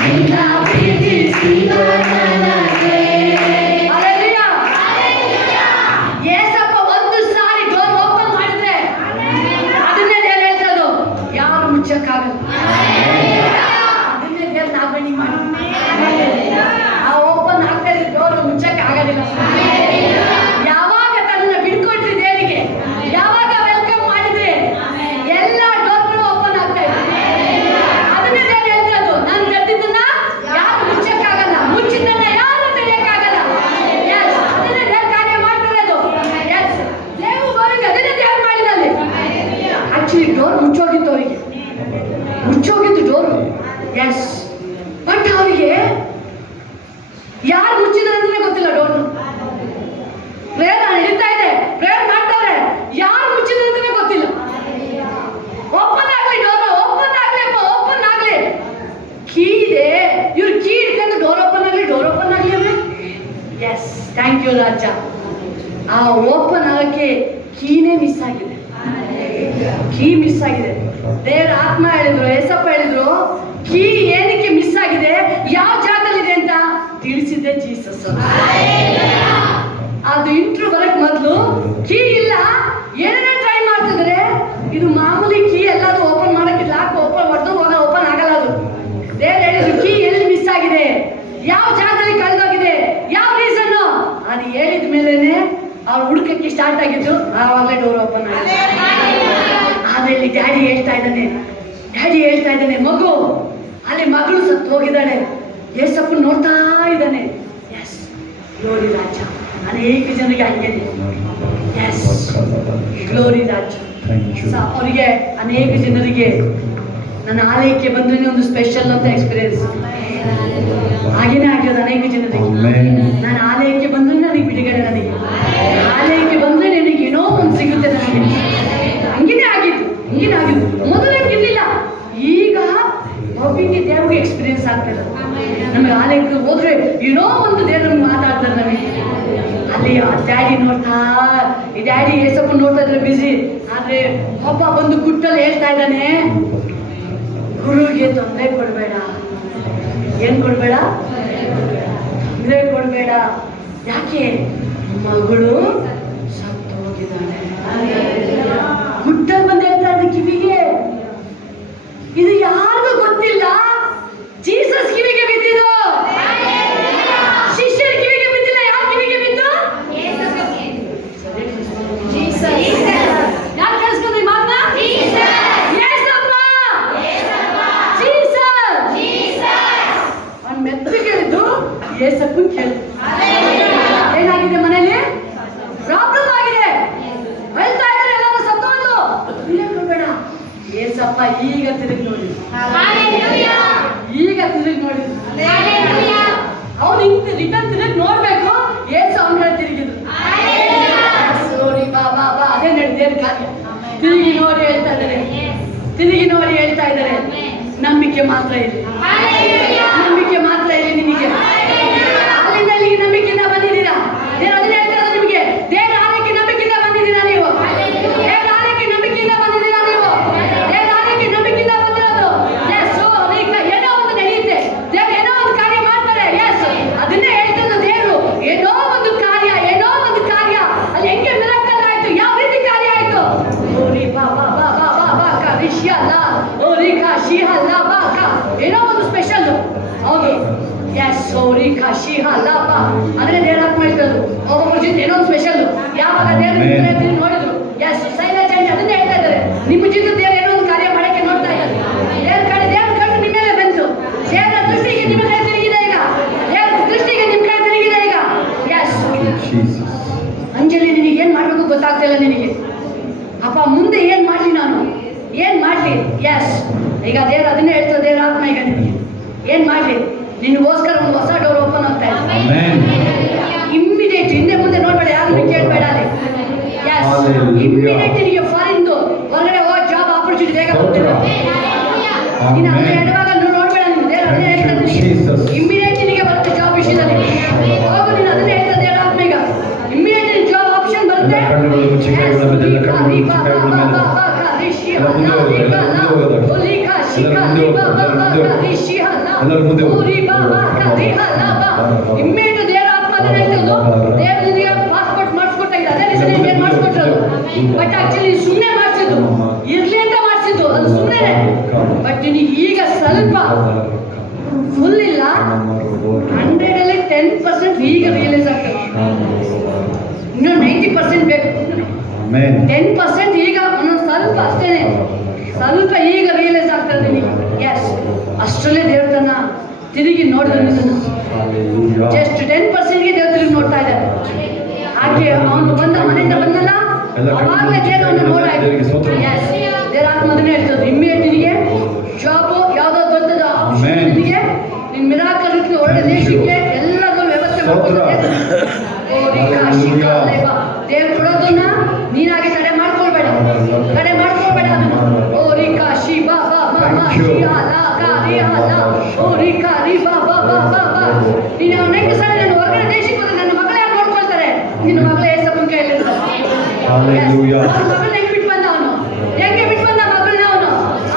ನಿನ್ನ ಪ್ರೀತಿಸಿದ ನನಗೆ. Hallelujah. ಯೇಸಪ್ಪ ಒಂದು ಸಾರಿ ಡೋರ್ ಓಪನ್ ಮಾಡಿದ್ರೆ ಅದನ್ನೇ ದೇವ್ರು ಹೇಳ್ತದ್ದು, ಯಾರು ಮುಚ್ಚಕ್ಕಾಗಲ್ಲ. ಅದನ್ನೇ ದೇವ್ರು ನಾಗಣಿ ಮಾಡಿ ಆ ಓಪನ್ ಆಗ್ತಾ ಇದ್ರೆ ಡೋರ್ ಮುಚ್ಚಕ್ಕೆ ಆಗೋದಿಲ್ಲ. ಯಾವಾಗ ತನ್ನ ಬಿಡ್ಕೊಟ್ರಿ ದೇವರಿಗೆ, ಯಾವಾಗ ವೆಲ್ಕಮ್ ಮಾಡಿದ್ರೆ ಎಲ್ಲ ಡೋರ್ಗಳು ಓಪನ್ ಆಗ್ತಾ ಇದೆ. ಅದನ್ನೇ ದೇವ್ರು ಹೇಳ್ತದ್ದು, ನಾನು ತೆರೆದಿದ್ದನ್ನ ಯಾರು ಮುಚ್ಚಕ್ಕಾಗಲ್ಲ, ಮುಚ್ಚಿದ್ದನ್ನ ಯಾರು ತೆರೆಯಕ್ಕಾಗಲ್ಲ. ಎಸ್, ಅದನ್ನೇ ದೇವ್ರು ಕಾರ್ಯ ಮಾಡ್ತಾರೆ ಅದು. ಎಸ್, ದೇವ್ರು ಬರೋದು ಅದನ್ನೇ ದೇವ್ರು ಮಾಡಿದಲ್ಲಿ. ಆಕ್ಚುಲಿ ಡೋರ್ ಮುಚ್ಚೋಗಿತ್ತು ಅವರಿಗೆ, ಮುಚ್ಚೋಗಿತ್ತು ಡೋರು. ಎಸ್, ಬಟ್ ಅವರಿಗೆ ಯಾರು ಮುಚ್ಚಿದ್ರು ಅಂತಲೇ ಗೊತ್ತಿಲ್ಲ ಡೋರ್ನು. ಪ್ರೇಯರ್ ನಡೀತಾ ಇದೆ, ಪ್ರೇಯರ್ ಮಾಡ್ತಾರೆ, ಯಾರು ಮುಚ್ಚಿದ್ರು ಅಂತಲೇ ಗೊತ್ತಿಲ್ಲ. ಓಪನ್ ಆಗ್ಲಿ ಡೋರ್, ಓಪನ್ ಆಗ್ಲಿ ಅಪ್ಪ, ಓಪನ್ ಆಗ್ಲಿ. ಕೀ ಇದೆ, ಇವ್ರು ಕೀ ಇಟ್ಕೊಂಡು ಡೋರ್ ಓಪನ್ ಆಗ್ಲಿ, ಡೋರ್ ಓಪನ್ ಆಗ್ಲಿ ಅಂದ್ರೆ. ಎಸ್, ಥ್ಯಾಂಕ್ ಯು ರಾಜ. ಆ ಓಪನ್ ಆಗಕ್ಕೆ ಕೀನೇ ಮಿಸ್ ಆಗಿದೆ, ಕೀ ಮಿಸ್ ಆಗಿದೆ. ದೇವರ ಆತ್ಮ ಹೇಳಿದ್ರು, ಏಸಪ್ಪ ಹೇಳಿದ್ರು, ಕೀ ಏನಕ್ಕೆ ಮಿಸ್ ಆಗಿದೆ, ಯಾವ ಜಾಗದಲ್ಲಿದೆ ಅಂತ ತಿಳಿಸಿದ್ದೆ ಜೀಸಸ್. ಅದು ಇಂಟ್ರೂ ಬರಕ್ ಮೊದಲು ಕೀ ಇಲ್ಲ, ಏನೇನೋ ಟ್ರೈ ಮಾಡ್ತಿದ್ರೆ. ಇದು ಮಾಮೂಲಿ ಕೀ ಎಲ್ಲಾದ್ರೂ ಓಪನ್ ಮಾಡಕ್ಕೆ ಲಾಕ್ ಓಪನ್ ಮಾಡ್ದು ಓಪನ್ ಆಗಲ್ಲ. ಅದು ದೇವ್ರು ಹೇಳಿದ್ರು, ಕೀ ಎಲ್ಲಿ ಮಿಸ್ ಆಗಿದೆ, ಯಾವ ಜಾಗದಲ್ಲಿ ಕಳೆದೋಗಿದೆ, ಯಾವ ರೀಸನ್ ಅದು ಹೇಳಿದ ಮೇಲೇನೆ ಅವ್ರು ಹುಡುಕಕ್ಕೆ ಸ್ಟಾರ್ಟ್ ಆಗಿದ್ದು. ಆವಾಗಲೇ ಡೋರ್ ಓಪನ್ ಆಗಿದೆ. ಆದ್ರೆ ಇಲ್ಲಿ ಡ್ಯಾಡಿ ಹೇಳ್ತಾ ಇದ್ದಾನೆ, ಮಗು ಅಲ್ಲಿ ಮಗಳು ಸತ್ತು ಹೋಗಿದ್ದಾಳೆ, ಏಸಪ್ಪು ನೋಡ್ತಾ ಇದ್ದಾನೆ. ಎಸ್, ಗ್ಲೋರಿ ರಾಜ. ಅನೇಕ ಜನರಿಗೆ ಹಂಗೆ. ಎಸ್, ಗ್ಲೋರಿ ರಾಜ. ಅವರಿಗೆ ಅನೇಕ ಜನರಿಗೆ ನನ್ನ ಆಲಯಕ್ಕೆ ಬಂದ್ರೆ ಒಂದು ಸ್ಪೆಷಲ್ ಅಂತ ಎಕ್ಸ್ಪೀರಿಯನ್ಸ್ ಹಾಗೇನೆ ಆಗಿರೋದು. ಅನೇಕ ಜನರಿಗೆ ನಾನು ಆಲಯಕ್ಕೆ ಬಂದ್ರೆ ನನಗೆ ಬಿಡುಗಡೆ, ನನಗೆ ಆಲಯಕ್ಕೆ ಬಂದ್ರೆ ನನಗೆ ಏನೋ ಒಂದು ಸಿಗುತ್ತೆ ನನಗೆ. ಹಂಗೇನೆ ಆಗಿದ್ದು. ಮೊದಲು ಹಂಗಿರ್ಲಿಲ್ಲ, ಈಗ ಒಬ್ಬಿಗೆ ದೇವ್ರಿಗೆ ಎಕ್ಸ್ಪೀರಿಯನ್ಸ್ ಆಗ್ತದೆ. ನಮಗೆ ಆಲಯಕ್ಕೆ ಹೋದ್ರೆ ಏನೋ ಒಂದು ದೇವ್ರ ಮಾತಾಡ್ತಾರೆ ನಮಗೆ. ಅಲ್ಲಿ ಆ ಡ್ಯಾಡಿ ನೋಡ್ತಾ, ಈ ಡ್ಯಾಡಿ ಏಸಪ್ಪ ನೋಡ್ತಾ ಇದ್ರೆ ಬಿಸಿ. ಆದ್ರೆ ಒಬ್ಬ ಬಂದು ಗುಟ್ಟಲ್ಲಿ ಹೇಳ್ತಾ ಇದ್ದಾನೆ, ಗುರುಗೆ ತೊಂದರೆ ಕೊಡಬೇಡ. ಏನ್ ಕೊಡಬೇಡ? ತೊಂದರೆ ಕೊಡಬೇಡ. ಯಾಕೆ? ಮಗಳು ಸತ್ತು ಹೋಗಿದ್ದಾಳೆ. ಗುಟ್ಟಲ್ಲಿ ಬಂದು ಹೇಳ್ತಾ ಇದ್ದ ಕಿವಿಗೆ. ಇದು ಯಾರಿಗೂ ಗೊತ್ತಿಲ್ಲ, ಜೀಸಸ್ ಕಿವಿಗೆ ಬಿದ್ದಿದ್ದು. ಶಿಷ್ಯರ ಕಿವಿಗೆ ಬಿದ್ದಿಲ್ಲ, ಯಾರ ಕಿವಿಗೆ ಬಿದ್ದು? ಯಾರು ಕೇಳಿಸ್ಕೊಂಡ್ರಿ ಮಾತು? ಏಸಪ್ಪ ಈಗ ತಿರುಗಿ ನೋಡಿ, ಈಗ ತಿರುಗಿ ನೋಡಿ. ಅವನು ಹಿಂಗೆ ರಿಟರ್ನ್ ತಿರುಗಿ ನೋಡ್ಬೇಕು. ಏಸು ಅವನ ಕಡೆ ತಿರುಗಿದ್ರು. ನೋಡಿ ಬಾ ಬಾ ಬಾ, ಅದೇ ನಡೆದೇನು ಕಾರ್ಯ. ತಿರುಗಿ ನೋಡಿ ಹೇಳ್ತಾ ಇದ್ದಾರೆ, ತಿರುಗಿ ನೋಡಿ ಹೇಳ್ತಾ ಇದ್ದಾರೆ, ನಂಬಿಕೆ ಮಾತ್ರ ಇದೆ, ನಂಬಿಕೆ ಮಾತ್ರ ಇದೆ ನಿನಗೆ. ಅಲ್ಲಿಂದ ಇಲ್ಲಿಗೆ ನಂಬಿಕೆಯಿಂದ ಬಂದಿದ್ದೀರಾ. ದೇವರು ಅದನ್ನ ಹೇಳ್ತಾರೆ ನಿಮಗೆ. ದೇವರ ಆಲಯಕ್ಕೆ ನಂಬಿಕೆಯಿಂದ ಬಂದಿದ್ದೀರಾ ನೀವು. ದೇವರ ಆಲಯಕ್ಕೆ ನಂಬಿಕೆಯಿಂದ ಬಂದಿದ್ದೀರಾ ನೀವು. ದೇವರ ಆಲಯಕ್ಕೆ ನಂಬಿಕೆಯಿಂದ ಬಂದಿರೋದು. ಎಸ್, ಈಗ ಏನೋ ಒಂದು ನಡೆಯುತ್ತೆ. ದೇವರು ಏನೋ ಒಂದು ಕಾರ್ಯ ಮಾಡ್ತಾರೆ. ಎಸ್, ಅದನ್ನೇ ಹೇಳ್ತಿರೋದು ದೇವರು. ಏನೋ ಒಂದು ಕಾರ್ಯ, ಏನೋ ಒಂದು ಕಾರ್ಯ. ಅಲ್ಲಿ ಹೆಂಗೆ ಮಿರಾಕಲ್ ಆಯ್ತು, ಯಾವ ರೀತಿ ಕಾರ್ಯ ಆಯ್ತು. ಓರಿ ಬಾ ಬಾ ಬಾ ಬಾ ಬಾ ಬಾ ಕಾ ರಿಷಿಯಲ್ಲ, ಓರಿ ಕಾ ಶಿಹಲ್ಲ ಬಾ ಕಾ, ಏನೋ ಒಂದು ಸ್ಪೆಷಲ್. ಹೌದು, ಎಸ್, ಓರಿ ಕಾ ಶಿಹಲ್ಲ ಬಾ ಅಂದ್ರೆ ದೇವರ ಆತ್ಮ ಹೇಳ್ತದ್ದು. ಒಬ್ಬೊಬ್ಬರ ಜೊತೆ ಏನೋ ಒಂದು ಸ್ಪೆಷಲ್. ಯಾವಾಗ ದೇವರು ನೋಡಿದ್ರು, ಎಸ್, ಸೈಲೆಂಟ್ ಆಗಿ ಅದನ್ನೇ ಹೇಳ್ತಾ ಇದ್ದಾರೆ. ನಿಮ್ಮ ಜೊತೆ ದೇವರು ಏನೋ ಒಂದು ಕಾರ್ಯ ಮಾಡಕ್ಕೆ ನೋಡ್ತಾ ಇದ್ದಾರೆ. ದೇವ್ರ ಕಣ್ಣು ನಿಮ್ಮ ಮೇಲೆ ಬಂತು. ದೇವರ ದೃಷ್ಟಿಗೆ ನಿಮ್ಮ ಕಡೆ ತಿರುಗಿದೆ ಈಗ. ದೇವರ ದೃಷ್ಟಿಗೆ ನಿಮ್ಮ ಕಡೆ ತಿರುಗಿದೆ ಈಗ. ಎಸ್, ಅಂಜಲಿ, ನಿನಗೆ ಏನ್ ಮಾಡ್ಬೇಕು ಗೊತ್ತಾಗ್ತಿಲ್ಲ ನಿನಗೆ. ಅಪ್ಪ ಮುಂದೆ ಏನ್ ಮಾಡ್ಲಿ, ನಾನು ಏನ್ ಮಾಡ್ಲಿ. ಎಸ್, ಈಗ ದೇವರು ಅದನ್ನೇ ಹೇಳ್ತಾರೆ. ದೇವರ ಆತ್ಮ ಈಗ ನಿನಗೆ ಏನ್ ಮಾಡ್ಲಿ, ನಿನಗೋಸ್ಕರ ಒಂದು ಹೊಸ ಡೋರ್ ಓಪನ್ ಆಗ್ತಾ ಇದೆ. ಇಮ್ಮಿಡಿಯೇಟ್, ಹಿಂದೆ ಮುಂದೆ ನೋಡ್ಬೇಡ, ಯಾರು ಕೇಳಬೇಡ. ಅಲ್ಲಿ ಎಸ್, ಇಮ್ಮಿಡಿಯೇಟ್ ನಿನಗೆ ಫಾರಿನ್ ಹೊರಗಡೆ ಹೋಗಿ ಜಾಬ್ ಆಪರ್ಚುನಿಟಿ ಬೇಗ ಕೊಡ್ತೀರ. ನೀನು ಅದನ್ನ ಹೇಳುವಾಗ ನೋಡ್ಬೇಡ. ನೀನು ದೇವರು ಅದನ್ನೇ ಹೇಳ್ತಾರೆ, ಇಮ್ಮಿಡಿಯೇಟ್ ನಿನಗೆ ಬರುತ್ತೆ ಜಾಬ್ ವಿಷಯದಲ್ಲಿ. ಹೋಗು, ನೀನು ಅದನ್ನೇ ಹೇಳ್ತಾರೆ ದೇವರ ಆತ್ಮ ಈಗ. ಇಮ್ಮಿಡಿಯೇಟ್ ನಿನ್ ಜಾಬ್ ಆಪ್ಷನ್ ಬರುತ್ತೆ. ಇಮ್ಮಿಡಿಯೇಟ್ ದೇವರ ಆತ್ಮ ಅದನ್ನ ಹೇಳ್ತಿರೋದು. ದೇವರು ನಿನಗೆ ಪಾಸ್ಪೋರ್ಟ್ ಮಾಡಿಸ್ಕೊಟ್ಟಿಲ್ಲ, ಅದೇ ರೀಸನ್ ನಿನಗೆ ಮಾಡಿಸ್ಕೊಟ್ಟಿರೋದು. ಬಟ್ ಆಕ್ಚುಲಿ ಸುಮ್ಮನೆ ಮಾಡಿಸಿದ್ದು, ಇರ್ಲಿ ಅಂತ ಮಾಡಿಸಿದ್ದು, ಅದು ಸುಮ್ಮನೆ. ಬಟ್ ನಿನಗೆ ಈಗ ಸ್ವಲ್ಪ ಫುಲ್ ಇಲ್ಲ, 100 10% ಈಗ ರಿಯಲೈಸ್ ಆಗ್ತದೆ. ಇನ್ನು 90% ಬೇಕು. 10% ಈಗ ಒಂದೊಂದು ಸ್ವಲ್ಪ ಅಷ್ಟೇನೆ, ಸ್ವಲ್ಪ ಈಗ ರಿಯಲೈಸ್ ಆಗ್ತದೆ ನಿನಗೆ. ಎಸ್, ಅಷ್ಟರಲ್ಲೇ ದೇವ್ರ ತನ್ನ ತಿರುಗಿ ನೋಡಿದ್ರು. ಜಸ್ಟ್ 10%ಗೆ ದೇವ್ರ ತಿರುಗಿ ನೋಡ್ತಾ ಇದ್ದಾರೆ. ಹಾಗೆ ಅವನು ಬಂದ ಮನೆಯಿಂದ ಬಂದಲ್ಲ, ಅವಾಗಲೇ ದೇವರನ್ನು ನೋಡಾಯ್ತು. ಎಸ್, ದೇವರ ಆತ್ಮ ಅದನ್ನೇ ಹೇಳ್ತದೆ. ಇಮ್ಮಿಡಿಯೇಟ್ ನಿನಗೆ ಜಾಬು ಯಾವುದೋ ದೊಡ್ಡದ ನಿನಗೆ, ನಿನ್ನ ಮಿರಾಕಲ್ ಒಳ್ಳೆ ದೇಶಕ್ಕೆ ಎಲ್ಲದೂ ವ್ಯವಸ್ಥೆ ಮಾಡ್ಕೊಳ್ತಾರೆ. ದೇವ್ರು ಕೊಡೋದನ್ನ ನೀನಾಗಿ ತಡೆ ಮಾಡ್ಕೊಳ್ಬೇಡ, ತಡೆ ಮಾಡ್ಕೊಳ್ಬೇಡ ಅದನ್ನು. ಓ ರಿಕಾ ಶಿ ಬಾ ಬಾ ಬಾ ಬಾ ಶಿ ಹಾಲ ಕಾ ರಿ ಹಾಲ, ಓ ರಿಕಾ ರಿ ಬಾ ಬಾ ಬಾ ಬಾ ಬಾ. ನೀನು ಅನೇಕ ಸಲ ನನ್ನ ಹೊರಗಡೆ ದೇಶಕ್ಕೆ ಹೋದ್ರೆ ನನ್ನ ಮಗಳೇ ಯಾರು ನೋಡ್ಕೊಳ್ತಾರೆ. ನಿನ್ನ ಮಗಳೇ ಏಸಪ್ಪನ ಕೈಯಲ್ಲಿ ಇರ್ತಾರೆ. ಮಗಳನ್ನ ಹೆಂಗೆ ಬಿಟ್ಟು ಬಂದ ಅವನು, ಹೆಂಗೆ ಬಿಟ್ಟು ಬಂದ ಮಗಳನ್ನ ಅವನು.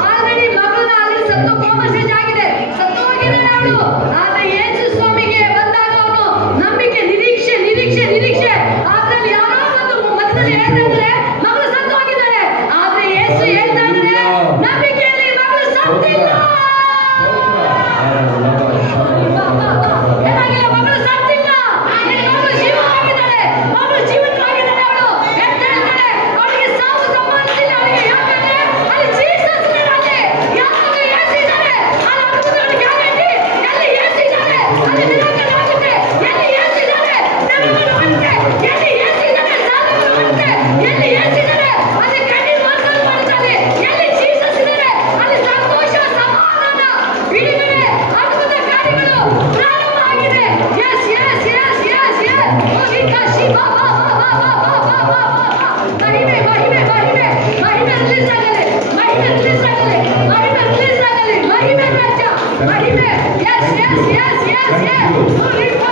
ಆಲ್ರೆಡಿ ಮಗಳನ್ನ ಅಲ್ಲಿ ಸತ್ತು ಕೋಮಸ್ಟೇಜ್ ಆಗಿದೆ, ಸತ್ತು ಹೋಗಿದ್ದಾನೆ ಅವಳು. ಆದ್ರೆ ಯೇಸು ಸ್ವಾಮಿಗೆ ಬಂದಾಗ ಅವನು ನಂಬಿಕೆ, ನಿರೀಕ್ಷೆ ನಿರೀಕ್ಷೆ ನಿರೀಕ್ಷೆ. ಅದ್ರಲ್ಲಿ ಯಾರೋ ಒಂದು ಮಧ್ಯದಲ್ಲಿ ಹೇಳ್ತಾ ಇದ್ದಾರೆ ಮಗಳು ಸತ್ತು ಹೋಗಿದ್ದಾಳೆ. ಆದ್ರೆ ಯೇಸು ಹೇಳ್ತಾ ಇದ್ದಾರೆ ನಂಬಿಕೆಯಲ್ಲಿ ಮಗಳು ಸತ್ತಿಲ್ಲ. ಏನಾಗಿಲ್ಲ, ಮಗಳು ಸತ್ತಿಲ್ಲ, ಮಗಳು ಜೀವವಾಗಿದ್ದಾಳೆ, ಮಗಳು ಜೀವಂತವಾಗಿದ್ದಾಳೆ. ಅವಳು ಹೇಳ್ತಾಳೆ ಅವಳಿಗೆ ಸಾವು ಸಂಬಂಧಿಸಿಲ್ಲ ಅವಳಿಗೆ. ಯಾಕಂದ್ರೆ ಅಲ್ಲಿ ಜೀಸಸ್ ಇದ್ದಾರೆ, ಯಾವಾಗ ಯೇಸು ಇದ್ದಾರೆ ಅಲ್ಲಿ ಅದ್ಭುತಗಳು ಗ್ಯಾರಂಟಿ. ಎಲ್ಲಿ ಯೇಸು ಇದ್ದಾರೆ ಅಲ್ಲಿ ಮಿರಾಕಲ್ ಆಗುತ್ತೆ. ಎಲ್ಲಿ ಯೇಸು ಇದ್ದಾರೆ ನೆರಳು ಬರುತ್ತೆ. ಎಲ್ಲಿ ಯೇಸು ಇದ್ದಾರೆ ಸಾಧನೆ ಬರುತ್ತೆ. ಎಲ್ಲಿ ಯೇಸು ಇದ್ದಾರೆ ಅಲ್ಲಿ ಕಣ್ಣೀರು ವಾಸನೆ ಮಾಡುತ್ತಾರೆ. ಎಲ್ಲಿ ಜೀಸಸ್ ಇದ್ದಾರೆ ಅಲ್ಲಿ ಸಂತೋಷ, ಸಮಾಧಾನ, ಬಿಡುಗಡೆ, ಅದ್ಭುತ ಕಾರ್ಯಗಳು ಪ್ರಾರಂಭ ಆಗಿದೆ. Yes S S S S. ಓ ರಿಕಾ ಶಿ ಬಾ ಬಾ ಬಾ ಬಾ ಬಾ ಬಾ ಬಾ ಬಾ ಬಾ. ಮಹಿಮೆ ಮಹಿಮೆ ಮಹಿಮೆ ಮಹಿಮೆ ರಿಲೀಸ್ ಆಗಲಿ, ಮಹಿಮೆ ರಿಲೀಸ್ ಆಗಲಿ, ಮಹಿಮೆ ರಿಲೀಸ್ ಆಗಲಿ, ಮಹಿಮೆ ರಾಜ್ಯ ಮಹಿಮೆ. Yes S S S S. ಓ ರಿಕಾ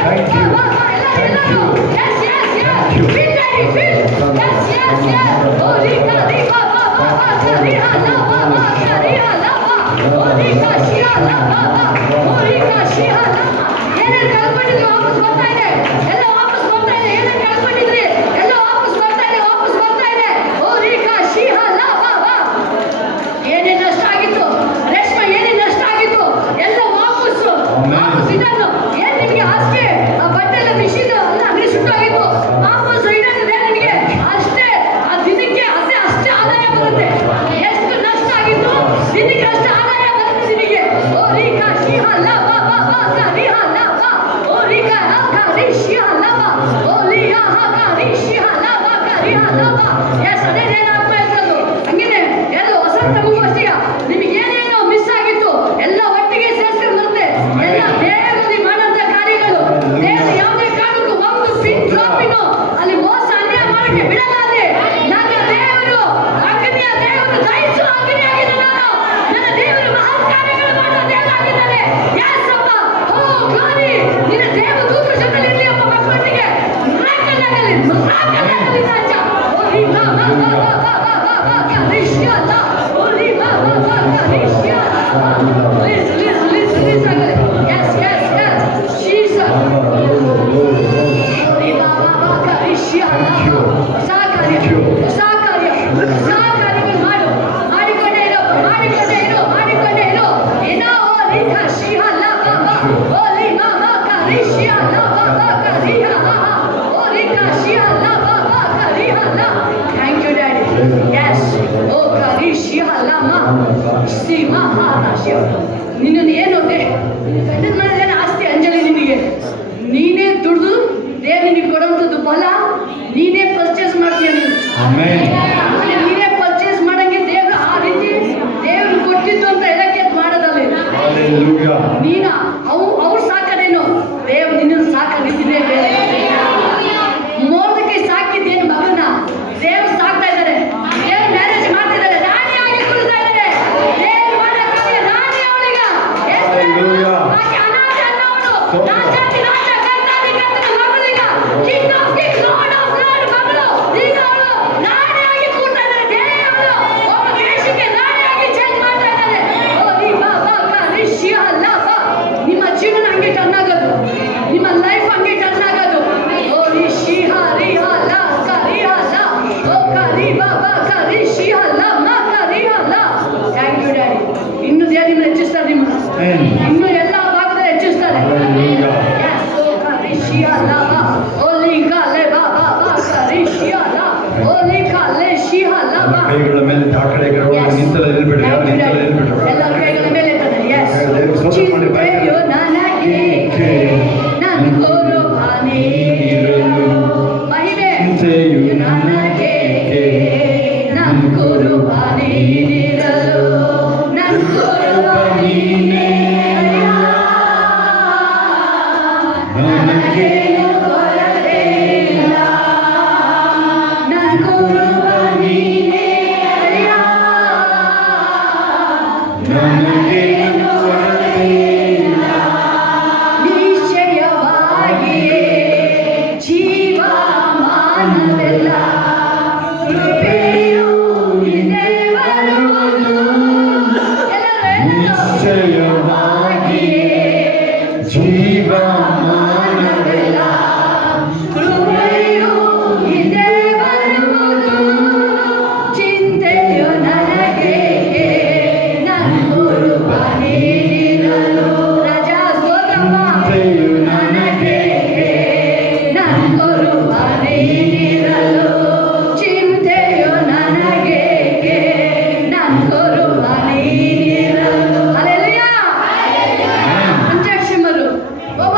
ಬಾ ಬಾ ಬಾ ಎಲ್ಲರೂ yes S yes. Feel ready, feel. Yes S S. ಓ ರಿಕಾ ರಿ ಬಾ ಬಾ ಬಾ ಬಾ ಕಾ ರಿ ಹಾಲ ಬಾ ಬಾ ಕಾ ರಿ ಹಾಲ ಬಾ. ಓ ರಿಕಾ ಶಿ ಹಾಲ ಬಾ ಬಾ. ಓ ರಿಕಾ ಶಿ ಹಾಲ ಬಾ. ಏನೇನು ಕಳ್ಕೊಂಡಿದ್ವಿ ವಾಪಸ್ ಬರ್ತಾ ಇದೆ, ಎಲ್ಲ ವಾಪಸ್ ಬರ್ತಾ ಇದೆ. ಏನೇನು ಕಳ್ಕೊಂಡಿದ್ರಿ ಎಲ್ಲ ವಾಪಸ್ ಬರ್ತಾ ಇದೆ, ವಾಪಸ್ ಬರ್ತಾ ಇದೆ. ಓ ರಿಕಾ ಶಿ ಹಾಲ ಬಾ ಬಾ. ಏನೇನು ನಷ್ಟ ಆಗಿತ್ತು ರೇಷ್ಮೆ, ಏನೇನು ನಷ್ಟ ಆಗಿತ್ತು ಎಲ್ಲ ವಾಪಸ್ ವಾಪಸ್ ಇದನ್ನು ಏನ್ ನಿಮಗೆ ನಿನ್ನನ್ನು ಏನು ಗಂಡನ ಮನೆಯಲ್ಲೇನು ಆಸ್ತಿ ಅಂಜಲಿ ನಿನಗೆ, ನೀನೇ ದುಡ್ದು ದೇವ್ರು ನಿನಗೆ ಕೊಡುವಂಥದ್ದು ಬಲ, ನೀನೇ ಪರ್ಚೇಸ್ ಮಾಡ್ತೀಯ. ನೀನೇ ಪರ್ಚೇಸ್ ಮಾಡಂಗೆ ದೇವ್ರು ಆ ರೀತಿ ದೇವ್ರು ಕೊಟ್ಟಿದ್ದು ಅಂತ ಹೇಳಕ್ಕೆ ಮಾಡೋದಲ್ಲ. ನೀನು ಅವ್ರು ಸಾಕದೇನು, ದೇವ್ರು ನಿನ್ನನ್ನು ಸಾಕಿದ್ದೇ ಬೇರೆ. ಮೋದಕ್ಕೆ ಸಾಕಿದ್ದೇನು ಮಗನ, ದೇವ್ರು ಸಾಕ್ತಾ ಇದ್ದಾರೆ, ದೇವ್ರು ಮ್ಯಾರೇಜ್ ಮಾಡ್ತಿದ್ದಾರೆ, ರಾಣಿ ಆಗಿ ಕುಳಿತಾ ಇದ್ದಾರೆ. ದೇವ್ರು ಮಾಡೋಕ್ಕಾಗಲ್ಲ, ರಾಣಿ ಅವಳಿಗ ಅನಾಥ ಅನ್ನೋಳು, ರಾಜಾತಿ ರಾಜ ಕರ್ತಾದಿ ಕರ್ತನ ಮಗಳಿಗ, king of king lord of lord ಮಗಳು. ಈಗ ಅವಳು ರಾಣಿ ಆಗಿ ಕೂರ್ತಾ ಇದ್ದಾರೆ. ದೇವರು ಒಬ್ಬ ದೇಶಕ್ಕೆ ರಾಣಿ ಆಗಿ ಚೇಂಜ್ ಮಾಡ್ತಾ ಇದ್ದಾರೆ. ಓ ರೀ ಬಾ ಬಾ ಬಾ ರಿಷಿ ಅಲ್ಲ ಬಾ. ನಿಮ್ಮ ಜೀವನ ಹಂಗೆ ಟರ್ನ್ ಆಗೋದು, ನಿಮ್ಮ ಲೈಫ್ ಹಂಗೆ ಟರ್ನ್ ಆಗೋದು. ಓ ರಿಷಿ ಹರಿ ಅಲ್ಲ ಕರಿ ಅಲ್ಲ, ಓ ಕರಿ ಬಾ ಬಾ ಕರಿ ಶಿ ಅಲ್ಲ ಮಾ ಕರಿ ಅಲ್ಲ. Thank you daddy. ಇನ್ನು ದೇವರು ನಿಮ್ಮನ್ನು ಹೆಚ್ಚಿಸ್ತಾರೆ, ನಿಮ್ಮನ್ನು ಇನ್ನು ಎಲ್ಲ ಭಾಗದಲ್ಲಿ ಹೆಚ್ಚಿಸ್ತಾರೆ. ಓ ಕರಿ ಶಿ ಅಲ್ಲ ಬಾ, ಓಲಿ ಕಾಲೆ ಬಾ ಬಾ ಬಾ ಕರಿ ಶಿ ಅಲ್ಲ, ಓಲಿ ಕಾಲೆ ಶಿ ಅಲ್ಲ ಬಾ. ಕೈಗಳ ಮೇಲೆ ದಾಖಲೆಗಳು ನಿಂತಲ್ಲಿ ನಿಲ್ಬಿಡ್ರಿ, ಎಲ್ಲರ ಕೈಗಳ ಮೇಲೆ ಇರ್ತದೆ. ಎಸ್ ಚಿಂತೆಯು ನನಗೆ ನನ್ನ ಕುರುಬಾನೇ, ಮಹಿಮೆ ನನಗೆ ನನ್ನ ಕುರುಬಾನೇ ನೀಡಿರಲು, ನನ್ನ ಕುರುಬಾನೇ ನನಗೆ ಕೊರತೆ ಇಲ್ಲ, ನನ್ನ ಕುರುಬಾನೇ ನನಗೆ ಕೊರತೆ ಇಲ್ಲ. ನಿಶ್ಚಯವಾಗಿಯೇ ಜೀವಮಾನವೆಲ್ಲ ಕೃಪೆಯು ನಿನ್ನೆ ಬರುವುದು. ನಿಶ್ಚಯವಾಗಿಯೇ ಜೀವಮಾನವೆಲ್ಲ ಕೃಪೆಯು ನಿನ್ನೆ ಬರುವುದು. ಚಿಂತೆಯು ನನಗೆ ನನ್ನ ಕುರುಬಾನೇ ನೀಡಿರಲು. ರಾಜಾ ಸ್ತೋತ್ರಮ್ಮ. ಚಿಂತೆಯು ನನಗೆ ನನ್ನ ಕುರುಬಾನೇ ನೀಡಿರಲು. ಚಿಂತೆಯು ನನಗೆ ನನ್ನ ಕುರುಬಾನೇ ನೀಡಿರಲು. ಹಲ್ಲೆಲೂಯಾ. ಪಂಚಾಕ್ಷಮರು. ಒಬ್ಬ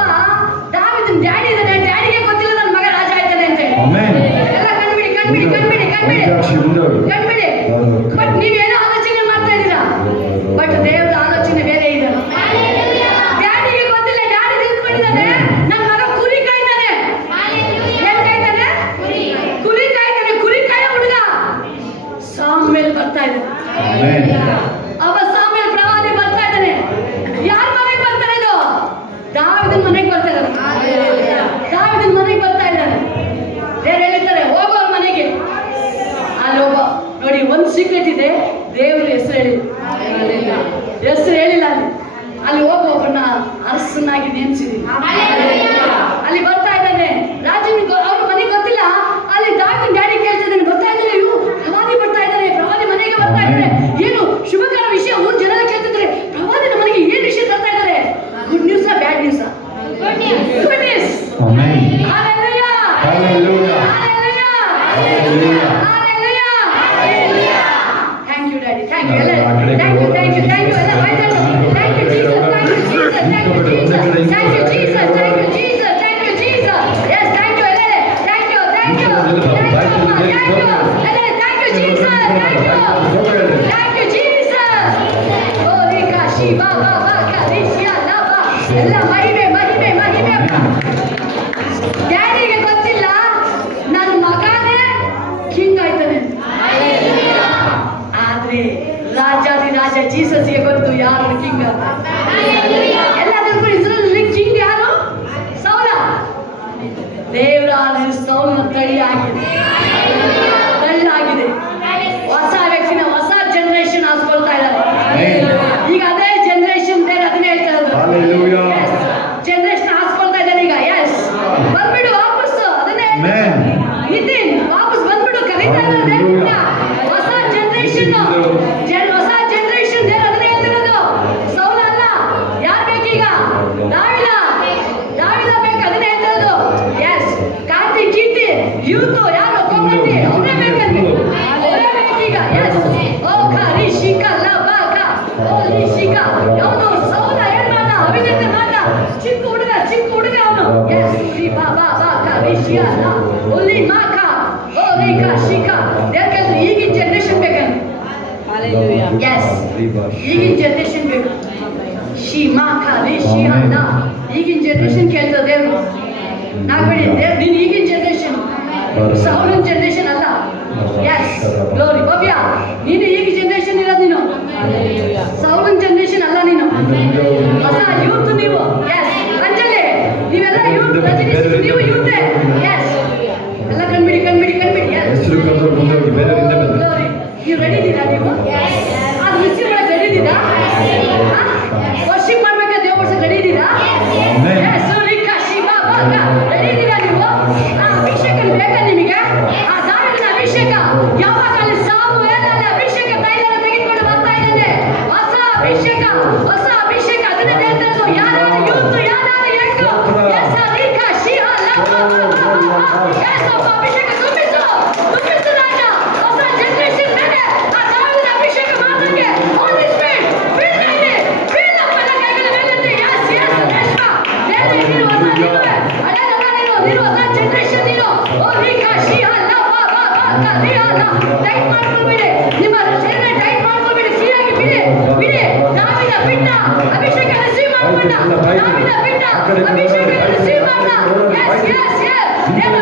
ದಾವೀದನ ಡ್ಯಾಡಿ ಇದ್ದಾನೆ, ಡ್ಯಾಡಿಗೆ ಗೊತ್ತಿಲ್ಲ ನನ್ನ ಮಗ ರಾಜ ಆಯ್ತಾನೆ ಅಂತ ಹೇಳಿ. ಆಮೆನ್. ಎಲ್ಲ ಕಣ್ಬಿಡಿ ಕಣ್ಬಿಡಿ ಕಣ್ಬಿಡಿ ಕಣ್ಬಿಡಿ ಕಣ್ಬಿಡಿ. ಬಟ್ ನೀವೇನೋ ಆಲೋಚನೆ ಮಾಡ್ತಾ ಇದ್ದೀರಾ, ಬಟ್ ದೇವರ ಆಲೋಚನೆ ಬೇರೆ ಇದೆ. ಡ್ಯಾಡಿಗೆ ಗೊತ್ತಿಲ್ಲ, ಡ್ಯಾಡಿ ತಿಳ್ಕೊಂಡಿದ್ದಾನೆ ನನ್ನ ಮಗ ಕುರಿ ಕಾಯ್ತಾನೆ. ಏನ್ ಕಾಯ್ತಾನೆ? ಕುರಿ ಕಾಯ್ತಾನೆ. ಕುರಿ ಕಾಯೋ ಹುಡುಗ ಸಾಮ್ವೇಲ್ ಬರ್ತಾ ಇದೆ. ಅವ ಸಾಮ್ವೇಲ್ ಪ್ರವಾದಿ ಬರ್ತಾ ಇದ್ದಾನೆ. ಯಾರ ಮನೆಗೆ ಬರ್ತಾರೆ? ಇದು ದಾವೀದನ ಮನೆಗೆ ಬರ್ತಾ ಇದ್ದಾನೆ. ದಾವೀದನ ಮನೆಗೆ ಬರ್ತಾ ಇದ್ದಾನೆ. ದೇವ್ರು ಹೇಳಿದ್ದಾರೆ ಹೋಗೋರ್ ಮನೆಗೆ. ಅಲ್ಲಿ ಒಬ್ಬ ನೋಡಿ, ಒಂದು ಸೀಕ್ರೆಟ್ ಇದೆ, ದೇವ್ರ ಹೆಸರು ಹೇಳಿ, ಹೆಸರು ಹೇಳಿಲ್ಲ. ಅಲ್ಲಿ ಹೋಗಿ ಒಬ್ಬನ ಅರಸನಾಗಿ ನೇಮಿಸಿದೀನಿ. ಅಲ್ಲಿ ಬರ್ತಾ ಇದ್ದಾನೆ ರಾಜನಿಗೆ, ಅವ್ರ ಮನೆಗೆ ಗೊತ್ತಿಲ್ಲ. ಅಲ್ಲಿ ದಾವೀದನ ಡ್ಯಾಡಿ ಕೇಳ್ತಿದ್ದಾನೆ, ಬರ್ತಾ ಇದ್ದಾರೆ ಇವು ಪ್ರವಾದಿ ಬರ್ತಾ ಇದ್ದಾರೆ, ಪ್ರವಾದಿ ಮನೆಗೆ ಬರ್ತಾ ಇದ್ದಾರೆ. ಏನು ಶುಭಕರ ವಿಷಯ ಊರ್ ಜನರ ಕೇಳ್ತಿದ್ದಾರೆ, ಪ್ರವಾದಿ ನಮ್ಮ ಮನೆಗೆ ಏನ್ ವಿಷಯ ತರ್ತಾ ಇದ್ದಾರೆ? Good news bad news? Good news. Amen. Hallelujah. Hallelujah. Hallelujah. Hallelujah. Hallelujah. Thank you, Daddy. Thank you. Thank you. Thank you. Thank you. Thank you, Jesus. Thank you, Jesus. Thank you, Jesus. Thank you, Jesus. Thank you, Jesus. Thank you, Jesus. Yes, thank you. Thank you. Thank you. Thank you. Thank you. Thank you, Jesus. Thank you. Thank you, Jesus. Oh, Rika Shiva Baba Karisha Lava. ಎಲ್ಲ ಮಹಿಮೆ ಮಹಿಮೆ ಮಹಿಮೆ. ಡ್ಯಾಡಿಗೆ ಗೊತ್ತಿಲ್ಲ ನನ್ನ ಮಗನೇ king ಆಯ್ತಾನೆ. ಆದ್ರೆ ರಾಜಾದಿ ರಾಜ ಜೀಸಸ್ಗೆ ಗೊತ್ತು ಯಾರು ಕಿಂಗ್. ಎಲ್ಲದಕ್ಕೂ ಇಸ್ರೇಲ್ ಕಿಂಗ್ ಯಾರು? ಸೌಲ. ದೇವರ ಸೌಲನ ತಳ್ಳಾಗಿದೆ, ತಳ್ಳಾಗಿದೆ. ಹೊಸ ವ್ಯಕ್ತಿನ ಹೊಸ ಜನರೇಷನ್ ಹಾಸ್ಕೊಳ್ತಾ ಇದ್ದಾರೆ. ಈಗ ಅದೇ ಜನರೇಷನ್ ಬೇರೆ, ಅದನ್ನೇ ಹೇಳ್ತಾ ಇರೋದು. ಜನರೇಷನ್ ಹಾಸ್ಕೊಳ್ತಾ ಇದ್ದಾರೆ ಈಗ. ಎಸ್, ಬಂದ್ಬಿಡು ವಾಪಸ್, ಅದನ್ನೇ ನಿತಿನ್ ವಾಪಸ್ ಬಂದ್ಬಿಡು, ಕರೀತಾ ಇದ್ದಾರೆ. ಹೊಸ ಜನರೇಷನ್, ಹೊಸ ಜನರೇಷನ್ ದೇವ್ರು ಅದನ್ನೇ ಹೇಳ್ತಿರೋದು. ಸೌಲ ಅಲ್ಲ. ಯಾರು ಬೇಕೀಗ? ದಾವಿದ. ದಾವಿದ ಬೇಕು, ಅದನ್ನೇ ಹೇಳ್ತಿರೋದು. ಎಸ್, ಕಾರ್ತಿಕ್ ಕೀರ್ತಿ ಯೂತ್ ಯಾರು? ಚಿಕ್ಕ ಹುಡುಗ ಅವನು. Yes, ಶ್ರೀ ಬಾಬಾ ಬಾಕಾ ರಿಷಿಯಾನ ಉಲಿ ಮಾಕಾ ಓ ರೇಖಾ ಶಿಖಾ. ಯಾಕಂದ್ರೆ ಈಗಿನ ಜನರೇಷನ್ ಬೇಕಂತ. Yes, ಈಗಿನ ಜನರೇಷನ್ ಬೇಕು. ಶಿ ಮಾಕಾ ರಿಷಿಯಾನ ಈಗಿನ ಜನರೇಷನ್ ಕೇಳ್ತದೆ ದೇವ್ರು. ನಾವು ಬಿಡಿ ದೇವ್ರು ನೀನು ಈಗಿನ ಜನರೇಷನ್, ಸೌಲನ ಜನರೇಷನ್ ಅಲ್ಲ. ಎಸ್ ಗ್ಲೋರಿ ಭವ್ಯ, ನೀನು ಈಗ ಜನರೇಷನ್ ಇರೋದು, ನೀನು ಸೌಲನ್ ಜನರೇಷನ್ ಅಲ್ಲ, ನೀನು ಹೊಸ ಯೂತ್ ನೀವು. ಎಸ್ ಅಂಜಲಿ, ನೀವೆಲ್ಲ ಯೂತ್, ರಜನಿ ನೀವು ಯೂತ್. ಎಸ್ ಎಲ್ಲ ಕಣ್ಬಿಡಿ ಕಣ್ಬಿಡಿ ಕಣ್ಬಿಡಿ. ಗ್ಲೋರಿ, ನೀವು ರೆಡಿ ಇದ್ದೀರಾ? ನೀವು ಅದು ಮಿಕ್ಸಿ ಮಾಡಕ್ಕೆ ರೆಡಿ ಇದ್ದೀರಾ? ವರ್ಷಿಪ್ ಮಾಡ್ಬೇಕಾ ದೇವ ವರ್ಷಕ್ಕೆ ರೆಡಿ ಇದ್ದೀರಾ? ರಿಕಾ ಶಿವಾ ಬಾಗ ರೆಡಿ ಇದ್ದೀರಾ ನೀವು? ಅಭಿಷೇಕ ಬೇಕಾ ನಿಮಗೆ? ದಾವಿದನ ಅಭಿಷೇಕ ಯಾವಾಗ ಅಲ್ಲಿ ಸಾಮುವೇಲನ ಅಭಿಷೇಕ ತೈಲನ ತೆಗೆದುಕೊಂಡು ಬರ್ತಾ ಇದ್ದಾನೆ. ಹೊಸ ಅಭಿಷೇಕ, ಹೊಸ ಅಭಿಷೇಕ. ಅದನ್ನೇ ಹೇಳ್ತಾರೆ ಯಾರು ಯೂತ್, ಯಾರು ಹೆಣ್ಣು. ಎಸ್ ರಿಕಾ ಶಿವಾ ಎಸ್ ಒಬ್ಬ ಅಭಿಷೇಕ ತುಂಬಿಸು, ತುಂಬಿಸು ರಾಜ. ಹೊಸ ಜನರೇಷನ್ ಮೇಲೆ ದಾವಿದನ ಅಭಿಷೇಕ ಮಾಡೋಕ್ಕೆ ಹೋಲಿ ಸ್ಪಿರಿಟ್ ಫಿಲ್ ಮಾಡಿ, ಫಿಲ್ ಅಪ್ ಎಲ್ಲ ಕೈಗಳ ಮೇಲೆ. ಎಸ್ ಎಸ್ ರೇಷ್ಮಾ ದೇವರೇ, ನೀನು ಹೊಸ, ನೀನು ಹೊಸ ಜನರೇಷನ್. ನೀನು ಓ ರಿಕಾ ಶಿವಾ ಟೈಟ್ ಮಾಡ್ಕೊಳ್ಬೇಡಿ, ನಿಮ್ಮ ಸೇನೆ ಟೈಟ್ ಮಾಡ್ಕೊಳ್ಬೇಡಿ, ಫ್ರೀಯಾಗಿ ಬಿಡಿ ಬಿಡಿ. ದಾವಿದ ಬಿಟ್ಟ ಅಭಿಷೇಕ ರಿಸೀವ್ ಮಾಡ್ಕೊಂಡ, ದಾವಿದ ಬಿಟ್ಟ ಅಭಿಷೇಕ ರಿಸೀವ್ ಮಾಡ್ದ. ಎಸ್ ಎಸ್ ಎಸ್ ದೇವ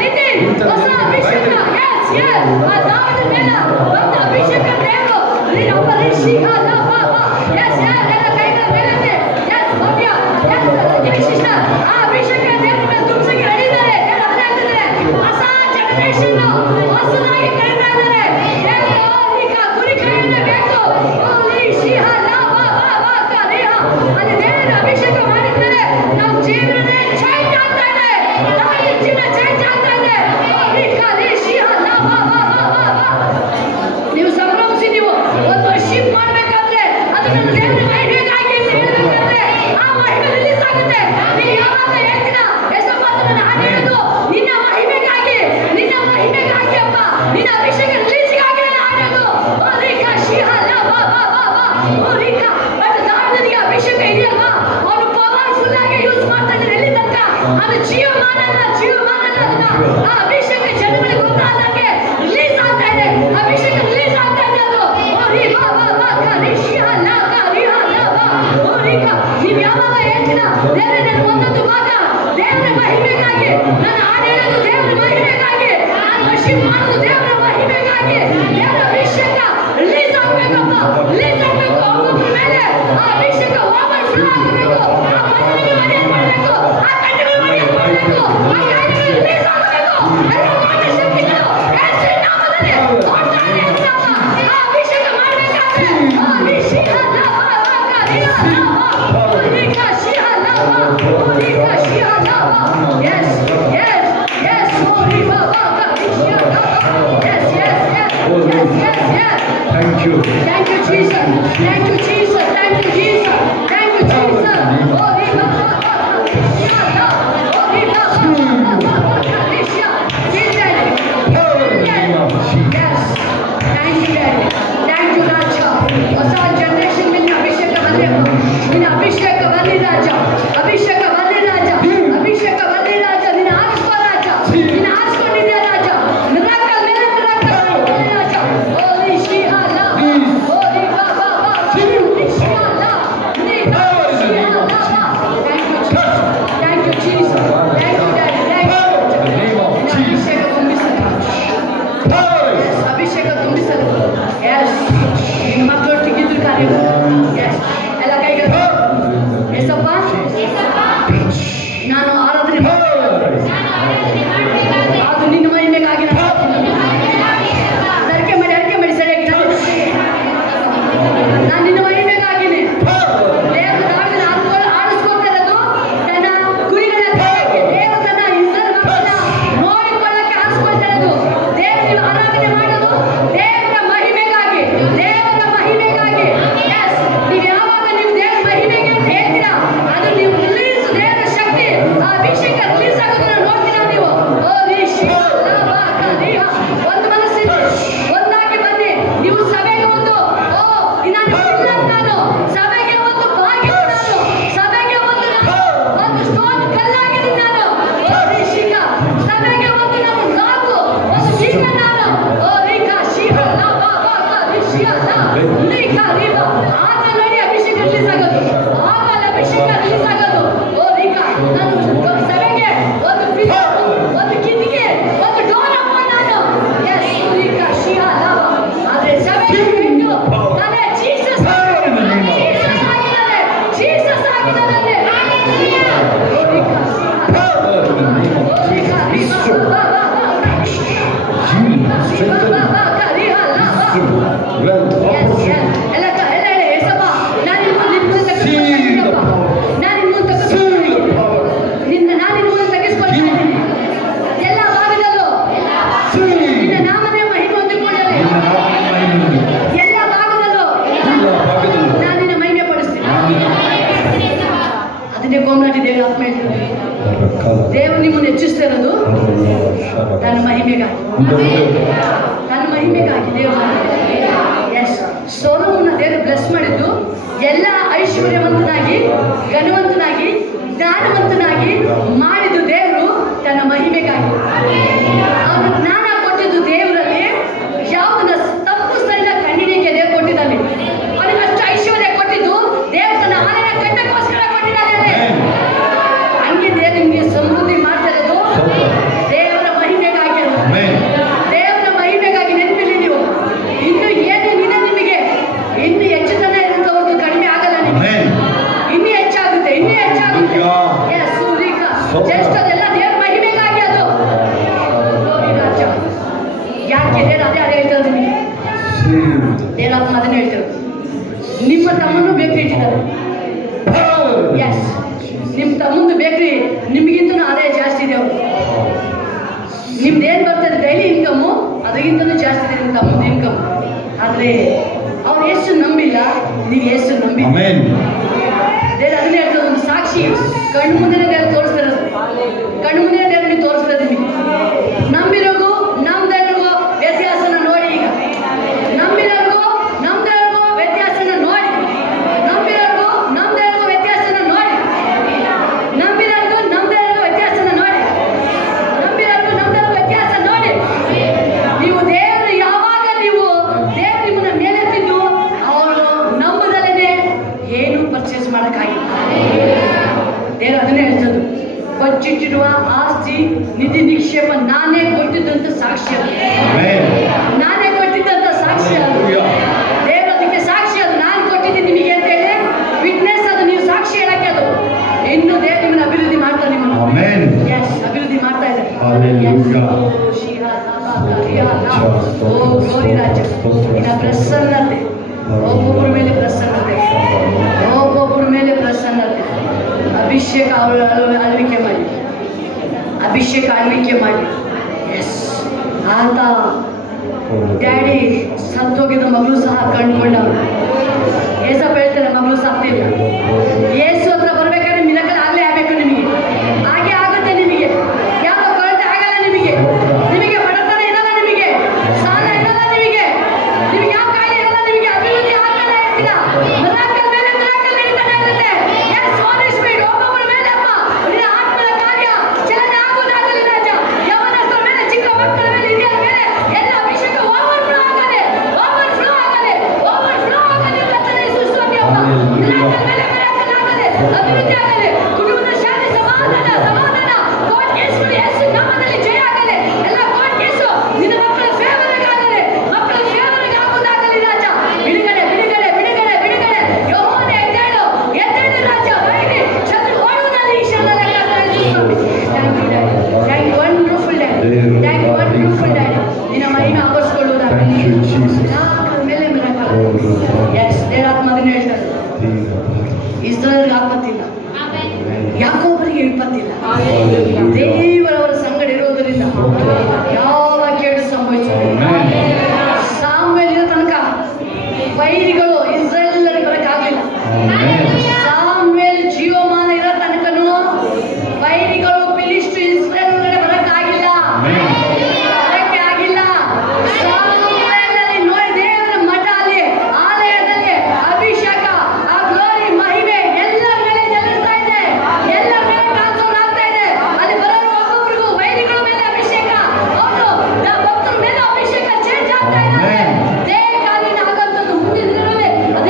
ನಿತಿನ್ ಹೊಸ ಅಭಿಷೇಕ. ಎಸ್ ಎಸ್ ದಾವಿದ ಮೇಲೆ ಬಂದ ಅಭಿಷೇಕ ದೇವರು. ನೀನು ಒಬ್ಬ ಋಷಿಗ ಅಲ್ಲ ಬಾಬಾ. ಎಸ್ ಎಸ್ ಎಲ್ಲ ಕೈಗಳ ಮೇಲೆ. ಎಸ್ ಭವ್ಯ, ಎಸ್ ರಜನಿ ಸಿಸ್ಟರ್, ಆ ಅಭಿಷೇಕ ದೇವರ ಮೇಲೆ ತುಂಬಿಸಕ್ಕೆ ರೆಡಿ ಇದ್ದಾರೆ. ದೇವರು ಅದನ್ನೇ ಹೇಳ್ತಿದ್ದಾರೆ, ಹೊಸ ಜನರೇಷನ್ ಹೊಸದಾಗಿ ಕರೀತಾ ಇದ್ದಾರೆ. ಗುರಿ ಕೈಯಿಂದ ಬೇಕು. ಅಲ್ಲಿ ದೇವರ ಅಭಿಷೇಕ ಮಾಡಿದ್ಮೇಲೆ ನಮ್ಮ ಜೀವನನೇ ಚೇಂಜ್ ಆಗ್ತಾ ಇದೆ, ನಮ್ಮ ಜೀವನ ಚೇಂಜ್ ಆಗ್ತಾ ಇದೆ. ನೀವು ಸಂಭ್ರಮಿಸಿ, ನೀವು ಒಂದು ಶಿಪ್ ಮಾಡ್ಬೇಕಾದ್ರೆ ಅದು ನನ್ನ ದೇವರ ಮಹಿಮೆಗಾಗಿ ಅಂತ ಹೇಳ್ಬೇಕಾದ್ರೆ ಆ ಮಹಿಮೆ ರಿಲೀಸ್ ಆಗುತ್ತೆ. ನೀವು ಯಾವಾಗ ಹೇಳ್ತೀರಾ ಎಷ್ಟಪ್ಪ ನನ್ನ ಹಾಡಿರೋದು ನಿನ್ನ ಮಹಿಮೆಗಾಗಿ, ನಿನ್ನ ಮಹಿಮೆಗಾಗಿ ಅಪ್ಪ, ನಿನ್ನ ಅಭಿಷೇಕ ರಿಲೀಸ್ಗಾಗಿ ಹಾಡೋದು. ಓ ರೇಖಾ ಶಿಹಾ ಬಾ ಬಾ ಬಾ ಬಾ ಓ ರೇಖಾ. ಬಟ್ ದಾವಿದನಿಗೆ ಅಭಿಷೇಕ ಇದೆಯಲ್ವಾ, ಅವನು ಪವರ್ಫುಲ್ ಆಗಿ ಯೂಸ್ ಮಾಡ್ತಾ ಇದ್ದಾನೆ. ಎಲ್ಲಿ ತನಕ ಅದು ಜೀವಮಾನ ಅದನ್ನ ಆ ಅಭಿಷೇಕ ಜನಗಳಿಗೆ ಗೊತ್ತಾದಂಗೆ ರಿಲೀಸ್ ಆಗ್ತಾ ಇದೆ, ಅಭಿಷೇಕ ರಿಲೀಸ್ ಆಗ್ತಾ ಇದೆ. ಅದು ಓ ರೀ ಬಾ ಬಾ ಬಾ ಕಾ ರೀ ಶಿಹಾ ಲಾ ಕಾ ರೀ ಹಾ ಲಾ ಬಾ ಓ ರೇಖಾ. ನೀವು ಯಾವಾಗ ಹೇಳ್ತೀರಾ ದೇವರೇ ನನ್ನ ಒಂದೊಂದು ಭಾಗ ದೇವರ ಮಹಿಮೆಗಾಗಿ, ನಾನು ಹಾಡಿರೋದು ದೇವರ ಮಹಿಮೆಗಾಗಿ, ನಾನು ವರ್ಷಿಪ್ ಮಾಡೋದು ದೇವರ ಮಹಿಮೆಗಾಗಿ. ದೇವರ ಅಭಿಷೇಕ ರಿಲೀಸ್ ಆಗ್ಬೇಕಪ್ಪ, ರಿಲೀಸ್ ಆಗ್ಬೇಕು. ಒಬ್ಬೊಬ್ಬರ ಮೇಲೆ ಆ ಅಭಿಷೇಕ ಓವರ್ಫ್ಲೋ ಆಗಬೇಕು. ಆ ಮನೆಯಲ್ಲಿ ಮನೆಯಲ್ಲಿ ಮಾಡಬೇಕು, ಆ ಕಣ್ಣುಗಳು ಮನೆಯಲ್ಲಿ ಮಾಡಬೇಕು, ಆ ಕಣ್ಣುಗಳು ರಿಲೀಸ್ ಆಗಬೇಕು. ಎಲ್ಲ ಮಾಟ ಶಕ್ತಿಗಳು ಯೇಸು ನಾಮದಲ್ಲಿ ಹೊರಟಾಗಿ ಇರ್ತಪ್ಪ. ಆ ಅಭಿಷೇಕ ಮಾಡಬೇಕಾದ್ರೆ ಆ ರಿಷಿಯ ನಾಮ ರಿಯಾ ನಾಮ ರಿಕಾ ಶಿಯ ನಾಮ ರಿಕಾ ಶಿಯ ನಾಮ. ಎಸ್ ಎಸ್ ಎಸ್ ಓ ರಿಬಾ ಬಾಕಾ ರಿಷಿಯ ನಾಮ. ಎಸ್ ಎಸ್ ಎಸ್ ಎಸ್ ಎಸ್ ಎಸ್. Thank you. Thank you Jesus. Thank you Jesus. Thank you Jesus. Thank you Jesus. Oh ರಿಬಾ ಬಾಕಾ ರಿಷಿಯ ನಾಮ ಓ ರಿಬಾ ಬಾಕಾ ರಿಷಿಯ. Yes. Thank you Daddy. Thank you ರಾಜ. ಹೊಸ ಜನರೇಷನ್ ನಿನ್ನ ಅಭಿಷೇಕ ಬರಲಿ, ನಿನ್ನ ಅಭಿಷೇಕ ಬರಲಿ ರಾಜ, ಅಭಿಷೇಕ ಬರಲಿ ರಾಜ, ಅಭಿಷೇಕ ಬರಲಿ ರಾಜ. ನಿನ್ನ ಆರಿಸ್ಕೋ ರಾಜ, ನಿನ್ನ ಆರಿಸ್ಕೊಂಡಿದ್ಯಾ ರಾಜ. ಮಿರಾಕಲ್ ಮೇಲೆ ಮಿರಾಕಲ್ ರಾಜ. ಓ ರಿಷಿಹಾ ಲಾ ಓ ರಿಬಾ ಬಾ ಬಾ ರೀಬಾ ಆಗ ನೋಡಿ ಅಭಿಷೇಕ ರಿಲೀಸ್ ಆಗೋದು, ಆಗ ಅಲ್ಲಿ ಅಭಿಷೇಕ ರಿಲೀಸ್ ಆಗೋದು. ಓ ರೀಕಾ ನಾನು ಸಭೆಗೆ ಒಂದು ಒಂದು ಕಿಟಿಕಿ ಒಂದು ಡೋರ್ ಹಾಕೋ ನಾನು. ಎಸ್ ರೀಕಾ ಶಿಯಾ ಲಾಭ ಆದ್ರೆ ಸಭೆಗೆ ಬಿಟ್ಟು ನಾನೇ ಜೀಸಸ್ ಆಗಿದ್ದಾನೆ, ಜೀಸಸ್ ಆಗಿದ್ದಾನೆ. ಓ ರೀಕಾ ಎಲ್ಲ ಭಾಗದಲ್ಲೂ ನಿನ್ನ ನಾಮನೇ ಮಹಿಮೆ ಹೊಂದಿಕೊಳ್ಳಲಿ. ಎಲ್ಲ ಭಾಗದಲ್ಲೂ ನಾನು ನಿನ್ನ ಮಹಿಮೆ ಪಡಿಸ್ತೀನಿ. ಅದನ್ನೇ ಗೋಮ್ನಾಟಿ ದೇವಿ ಆತ್ಮ ಹೇಳ್ತಾರೆ, ದೇವರು ನಿಮ್ಮನ್ನು ಹೆಚ್ಚಿಸ್ತಾ ಇರೋದು ತನ್ನ ಮಹಿಮೆಗಾಗಿ, ತನ್ನ ಮಹಿಮೆಗಾಗಿ ದೇವರು. ಎಸ್ ಸೊಲೊಮೋನ ದೇವರು ಬ್ಲೆಸ್ ಮಾಡಿದ್ದು ಎಲ್ಲ ಐಶ್ವರ್ಯವಂತನಾಗಿ ಘನವಂತನಾಗಿ ಜ್ಞಾನವಂತನಾಗಿ ಮಾಡಿದ್ದು ದೇವರು ತನ್ನ ಮಹಿಮೆಗಾಗಿ. ಅವನು ಜ್ಞಾನ ಕೊಟ್ಟಿದ್ದು ದೇವರಲ್ಲಿ ಯಾವುದನ್ನ ತಪ್ಪು ಸರಿನ ಕಂಡಿಡಿಕೆ ದೇವರು ಕೊಟ್ಟಿದ್ದಾನೆ. ಅವನಿಗೆ ಅಷ್ಟು ಐಶ್ವರ್ಯ ಕೊಟ್ಟಿದ್ದು ದೇವರು ತನ್ನ ಆಲಯ ಕಟ್ಟಕ್ಕೋಸ್ಕರ ಕೊಟ್ಟಿದ್ದಾನೆ. ಹಂಗೆ ದೇವರು ನಿಮಗೆ ಸಮೃದ್ಧಿ ಮಾಡ್ತಾ ಇರೋದು ದೇವರ ಮಹಿಮೆಗಾಗಿ. ಅದು ದೇವರ ಮಹಿಮೆಗಾಗಿ. ನೆನಪಿಲ್ಲಿ ನೀವು ಇನ್ನು ಏನೇನಿದೆ ನಿಮಗೆ ಇನ್ನು ಹೆಚ್ಚುತನ ಇರುತ್ತೆ, ಅವ್ರದ್ದು ಕಡಿಮೆ ಆಗಲ್ಲ. ನಿಮಗೆ ಇನ್ನೂ ಹೆಚ್ಚಾಗುತ್ತೆ, ಇನ್ನೂ ಹೆಚ್ಚಾಗುತ್ತೆ. ಎಸ್ ಜಸ್ಟ್ ಅದೆಲ್ಲ ದೇವರ ಮಹಿಮೆಗಾಗಿ. ಅದು ಯಾಕೆ ದೇವರು ಅದೇ ಹೇಳ್ತಾರೆ ನಿಮಗೆ, ದೇವರಾತ್ಮ ಅದನ್ನೇ ಹೇಳ್ತಾರೆ. ನಿಮ್ಮ ತಮ್ಮನ್ನು ಬೇಕ್ರಿ ಇಟ್ಟಿದ್ದಾರೆ. ಎಸ್ ನಿಮ್ಮ ತಮ್ಮಂದು ಬೇಕ್ರಿ ನಿಮಗಿಂತನೂ ಆದಾಯ ಜಾಸ್ತಿ ಇದೆ. ಅವರು ನಿಮ್ದು ಏನು ಬರ್ತದೆ ಡೈಲಿ ಇನ್ಕಮ್ಮು ಅದಕ್ಕಿಂತಲೂ ಜಾಸ್ತಿ ಇದೆ ನಿಮ್ಮ ತಮ್ಮದು ಇನ್ಕಮ್. ಆದರೆ ಅವ್ರು ಎಷ್ಟು ನಂಬಿಲ್ಲ, ನೀವು ಎಷ್ಟು ನಂಬಿ. ದೇವರು ಅದನ್ನೇ ಹೇಳ್ತಾರೆ, ಒಂದು ಸಾಕ್ಷಿ ಕಣ್ಣು ಮುಂದೆ ದೇವರು ತೋರಿಸ್ತಿರೋದು, ಕಣ್ಣು ಮುಂದೆ ದೇವರು ನೀವು ತೋರಿಸ್ತಿರೋದು. ನಿಮಗೆ ನಂಬಿರೋಗೂ ನಮ್ದೆಲ್ರಿಗೂ ವ್ಯತ್ಯಾಸನ ನೋಡಿ. ಈಗ ನಂಬಿರೋರ್ಗೂ ನಮ್ದೆಲ್ರಿಗೂ ವ್ಯತ್ಯಾಸನ ನೋಡಿ, ನಂಬಿರೋರ್ಗೂ ನಮ್ದೆಲ್ರಿಗೂ ವ್ಯತ್ಯಾಸನ ನೋಡಿ, ನಂಬಿರೋರ್ಗೂ ನಮ್ದೆಲ್ರಿಗೂ ವ್ಯತ್ಯಾಸನ ನೋಡಿ, ನಂಬಿರೋರ್ಗೂ ನಮ್ದೆಲ್ರಿಗೂ ವ್ಯತ್ಯಾಸ ನೋಡಿ. ನೀವು ದೇವರು ಯಾವಾಗ ನೀವು ದೇವರು ನಿಮ್ಮನ್ನ ಮೇಲೆತ್ತಿದ್ದು ಅವರು ನಂಬದಲ್ಲೇ ಏನು ಪರ್ಚೇಸ್ ಮಾಡೋಕ್ಕಾಗಿಲ್ಲ. ದೇವರು ಅದನ್ನೇ ಹೇಳ್ತದ್ದು, ಬಚ್ಚಿಟ್ಟಿರುವ ಆಸ್ತಿ ನಿಧಿ ನಿಕ್ಷೇಪ ನಾನೇ ಕೊಟ್ಟಿದ್ದಂತ ಸಾಕ್ಷಿ ಅದು, ನಾನೇ ಕೊಟ್ಟಿದ್ದಂತ ಸಾಕ್ಷಿ ಅದು. ದೇವರು ಅದಕ್ಕೆ ಸಾಕ್ಷಿ ಅದು, ನಾನು ಕೊಟ್ಟಿದ್ದೀನಿ ನಿಮಗೆ ಅಂತ ಹೇಳಿ ವಿಟ್ನೆಸ್ ಅದು. ನೀವು ಸಾಕ್ಷಿ ಹೇಳಕ್ಕೆ ಅದು ಇನ್ನು ದೇವರು ನಿಮ್ಮನ್ನು ಅಭಿವೃದ್ಧಿ ಮಾಡ್ತಾರೆ, ನಿಮ್ಮನ್ನು ಎಸ್ ಅಭಿವೃದ್ಧಿ ಮಾಡ್ತಾ ಇದ್ದಾರೆ. ಓ ಗೌರಿ ರಾಜ ಇನ್ನ ಪ್ರಸನ್ನತೆ, ಒಬ್ಬೊಬ್ಬರ ಮೇಲೆ ಪ್ರಸನ್ನತೆ, ಒಬ್ಬೊಬ್ಬರ ಮೇಲೆ ಪ್ರಸನ್ನತೆ. ಅಭಿಷೇಕ ಆಳ್ವಿಕೆ ಮಾಡಿ, ಅಭಿಷೇಕ ಆಳ್ವಿಕೆ ಮಾಡಿ. ಎಸ್ ಆತ ಡ್ಯಾಡಿ ಸತ್ತೋಗಿದ್ದ ಮಗಳು ಸಹ ಕಂಡುಕೊಂಡವನು. ಏಸಪ್ಪ ಹೇಳ್ತಾರೆ ಮಗಳು ಸತ್ತಿಲ್ಲ. ಏಸು ಹತ್ರ ಬರ್ಬೇಕಾದ್ರೆ ಮಿರಕಲ್ ಆಗಲೇ ಆಗಬೇಕು. ನಿಮಗೆ ಹಾಗೆ ಆಗುತ್ತೆ. ನಿಮಗೆ ಯಾವ ಕೊರತೆ ಆಗಲ್ಲ. ನಿಮಗೆ ನಿಮಗೆ ಬಡತನ ಇರಲ್ಲ, ನಿಮಗೆ ಸಾಲ ಇರಲ್ಲ, ನಿಮಗೆ ನಿಮಗೆ ಯಾವ ಕಾಯಿಲೆ ಇರಲ್ಲ. ನಿಮಗೆ ಅಭಿವೃದ್ಧಿ ಆಗ್ತಾನೆ ಇರ್ತೀರ. ಮಿರಾಕಲ್ ಮೇಲೆ ಮಿರಾಕಲ್ ನಡೀತಾನೆ ಇರುತ್ತೆ. ಎಸ್ ಹೋಲಿ ಸ್ಪಿರಿಟ್ ಒಬ್ಬೊಬ್ಬರ ಮೇಲೆ ಅಪ್ಪ ನಿನ್ನ ಆತ್ಮದ ಕಾರ್ಯ ಚಲನೆ ಆಗುವುದಾಗಲಿ ರಾಜ. ಯವನಸ್ಥರ ಮೇಲೆ, ಚಿಕ್ಕ ಮಕ್ಕಳ ಮೇಲೆ, ಹಿರಿಯರ ಮೇಲೆ ಎಲ್ಲ ಅಭಿಷೇಕ ಓವರ್ಫ್ಲೋ ಆಗಲಿ, ಓವರ್ಫ್ಲೋ ಆಗಲಿ, ಓವರ್ಫ್ಲೋ ಆಗಲಿ. ಕರ್ತನೇ ಸುಸ್ವಾಮಿ ಅಪ್ಪ ಮಿರಾಕಲ್ ಮೇಲೆ ಮಿರಾಕಲ್ ಆಗಲಿ, ಅಭಿವೃದ್ಧಿ ಆಗಲಿ. ಕುಟುಂಬದ ಶಾಂತಿ, ಸಮಾಧಾನ, ಸಮಾಧಾನ. ಕೋರ್ಟ್ ಕೇಸ್ಗಳು ಯೇಸು ನಾಮದಲ್ಲಿ ಜಯ ಆಗಲಿ. ಎಲ್ಲ ಕೋರ್ಟ್ ಕೇಸು ನಿನ್ನ ಮಕ್ಕಳ ಫೇವರ್ಗಾಗಲಿ, ಮಕ್ಕಳ ಫೇವರ್ಗೆ ಆಗುವುದಾಗಲಿ ರಾಜ. ಬಿಡುಗಡೆ ಬಿಡುಗಡೆ ಬಿಡುಗಡೆ ಬಿಡುಗಡೆ. ಯೋಹಾನ ಎದ್ದೇಳು, ಎದ್ದೇಳು ರಾಜ. ಬೈರಿ ಶತ್ರು ಓಡುವುದಲ್ಲ ಈ ಶರಣರ ಕರ್ತನೇ ಸುಸ್ವಾಮಿ. Thank you daddy, thank you wonderful daddy, thank you wonderful daddy. ನಿನ್ನ ಮಹಿಮೆ ಆವರಿಸಿಕೊಳ್ಳುವುದಾಗಲಿ. ಮೇಲೆ ಮಿರಾಕಲ್. ಎಸ್ ದೇವರಾತ್ಮ ಅದನ್ನ ಹೇಳ್ತಾರೆ, ಇಸ್ರಾಯೇಲ್ಗೆ ಆಪತ್ತಿಲ್ಲ, ಯಾಕೋಬರಿಗೆ ವಿಪತ್ತಿಲ್ಲ. ದೇವರವರ ಸಂಗಡ ಇರುವುದರಿಂದ ಯಾವ ಕೇಡು ಸಂಭವಿಸುವುದಿಲ್ಲ. ಸಾಮ್ವೇಲಿನ ತನಕ ವೈರಿಗಳು ಇಸ್ರಾಯೇಲ್ಗೆ ಬರಕ್ಕಾಗಲಿಲ್ಲ. ಸಾಮ್ವೇಲ್ ಜೀವಮಾನ ಇರೋ ತನಕನೂ ವೈರಿಗಳು ಫಿಲಿಸ್ಟು ಇಸ್ರಾಯೇಲ್ ಬರಕ್ಕಾಗಿಲ್ಲ, ಬರಕ್ಕೆ ಆಗಿಲ್ಲ. ಸಾಮ್ವೇಲಲ್ಲಿ ನೋಡಿ ದೇವರ ಮಠ ಅಲ್ಲಿ ಆಲಯದಲ್ಲಿ ಅಭಿಷೇಕ, ಆ ಗ್ಲೋರಿ ಮಹಿಮೆ ಎಲ್ಲರ ಮೇಲೆ ಜಲಿಸ್ತಾ ಇದೆ, ಎಲ್ಲರ ಮೇಲೆ ಟ್ರಾನ್ಸ್ಫರ್ ಆಗ್ತಾ ಇದೆ. ಅಲ್ಲಿ ಬರೋರು ಒಬ್ಬೊಬ್ಬರಿಗೂ ವೈರಿಗಳ ಮೇಲೆ ಅಭಿಷೇಕ, ಅವರು ಭಕ್ತರ ಮೇಲೆ ಅಭಿಷೇಕ ಚೇಂಜ್ ಆಗ್ತಾ ಇದೆ. ದೇಹ ಕಾಲಿನ ಆಗಂತದ್ದು ಮುಂದಿನ ದಿನಗಳಲ್ಲಿ ಅದು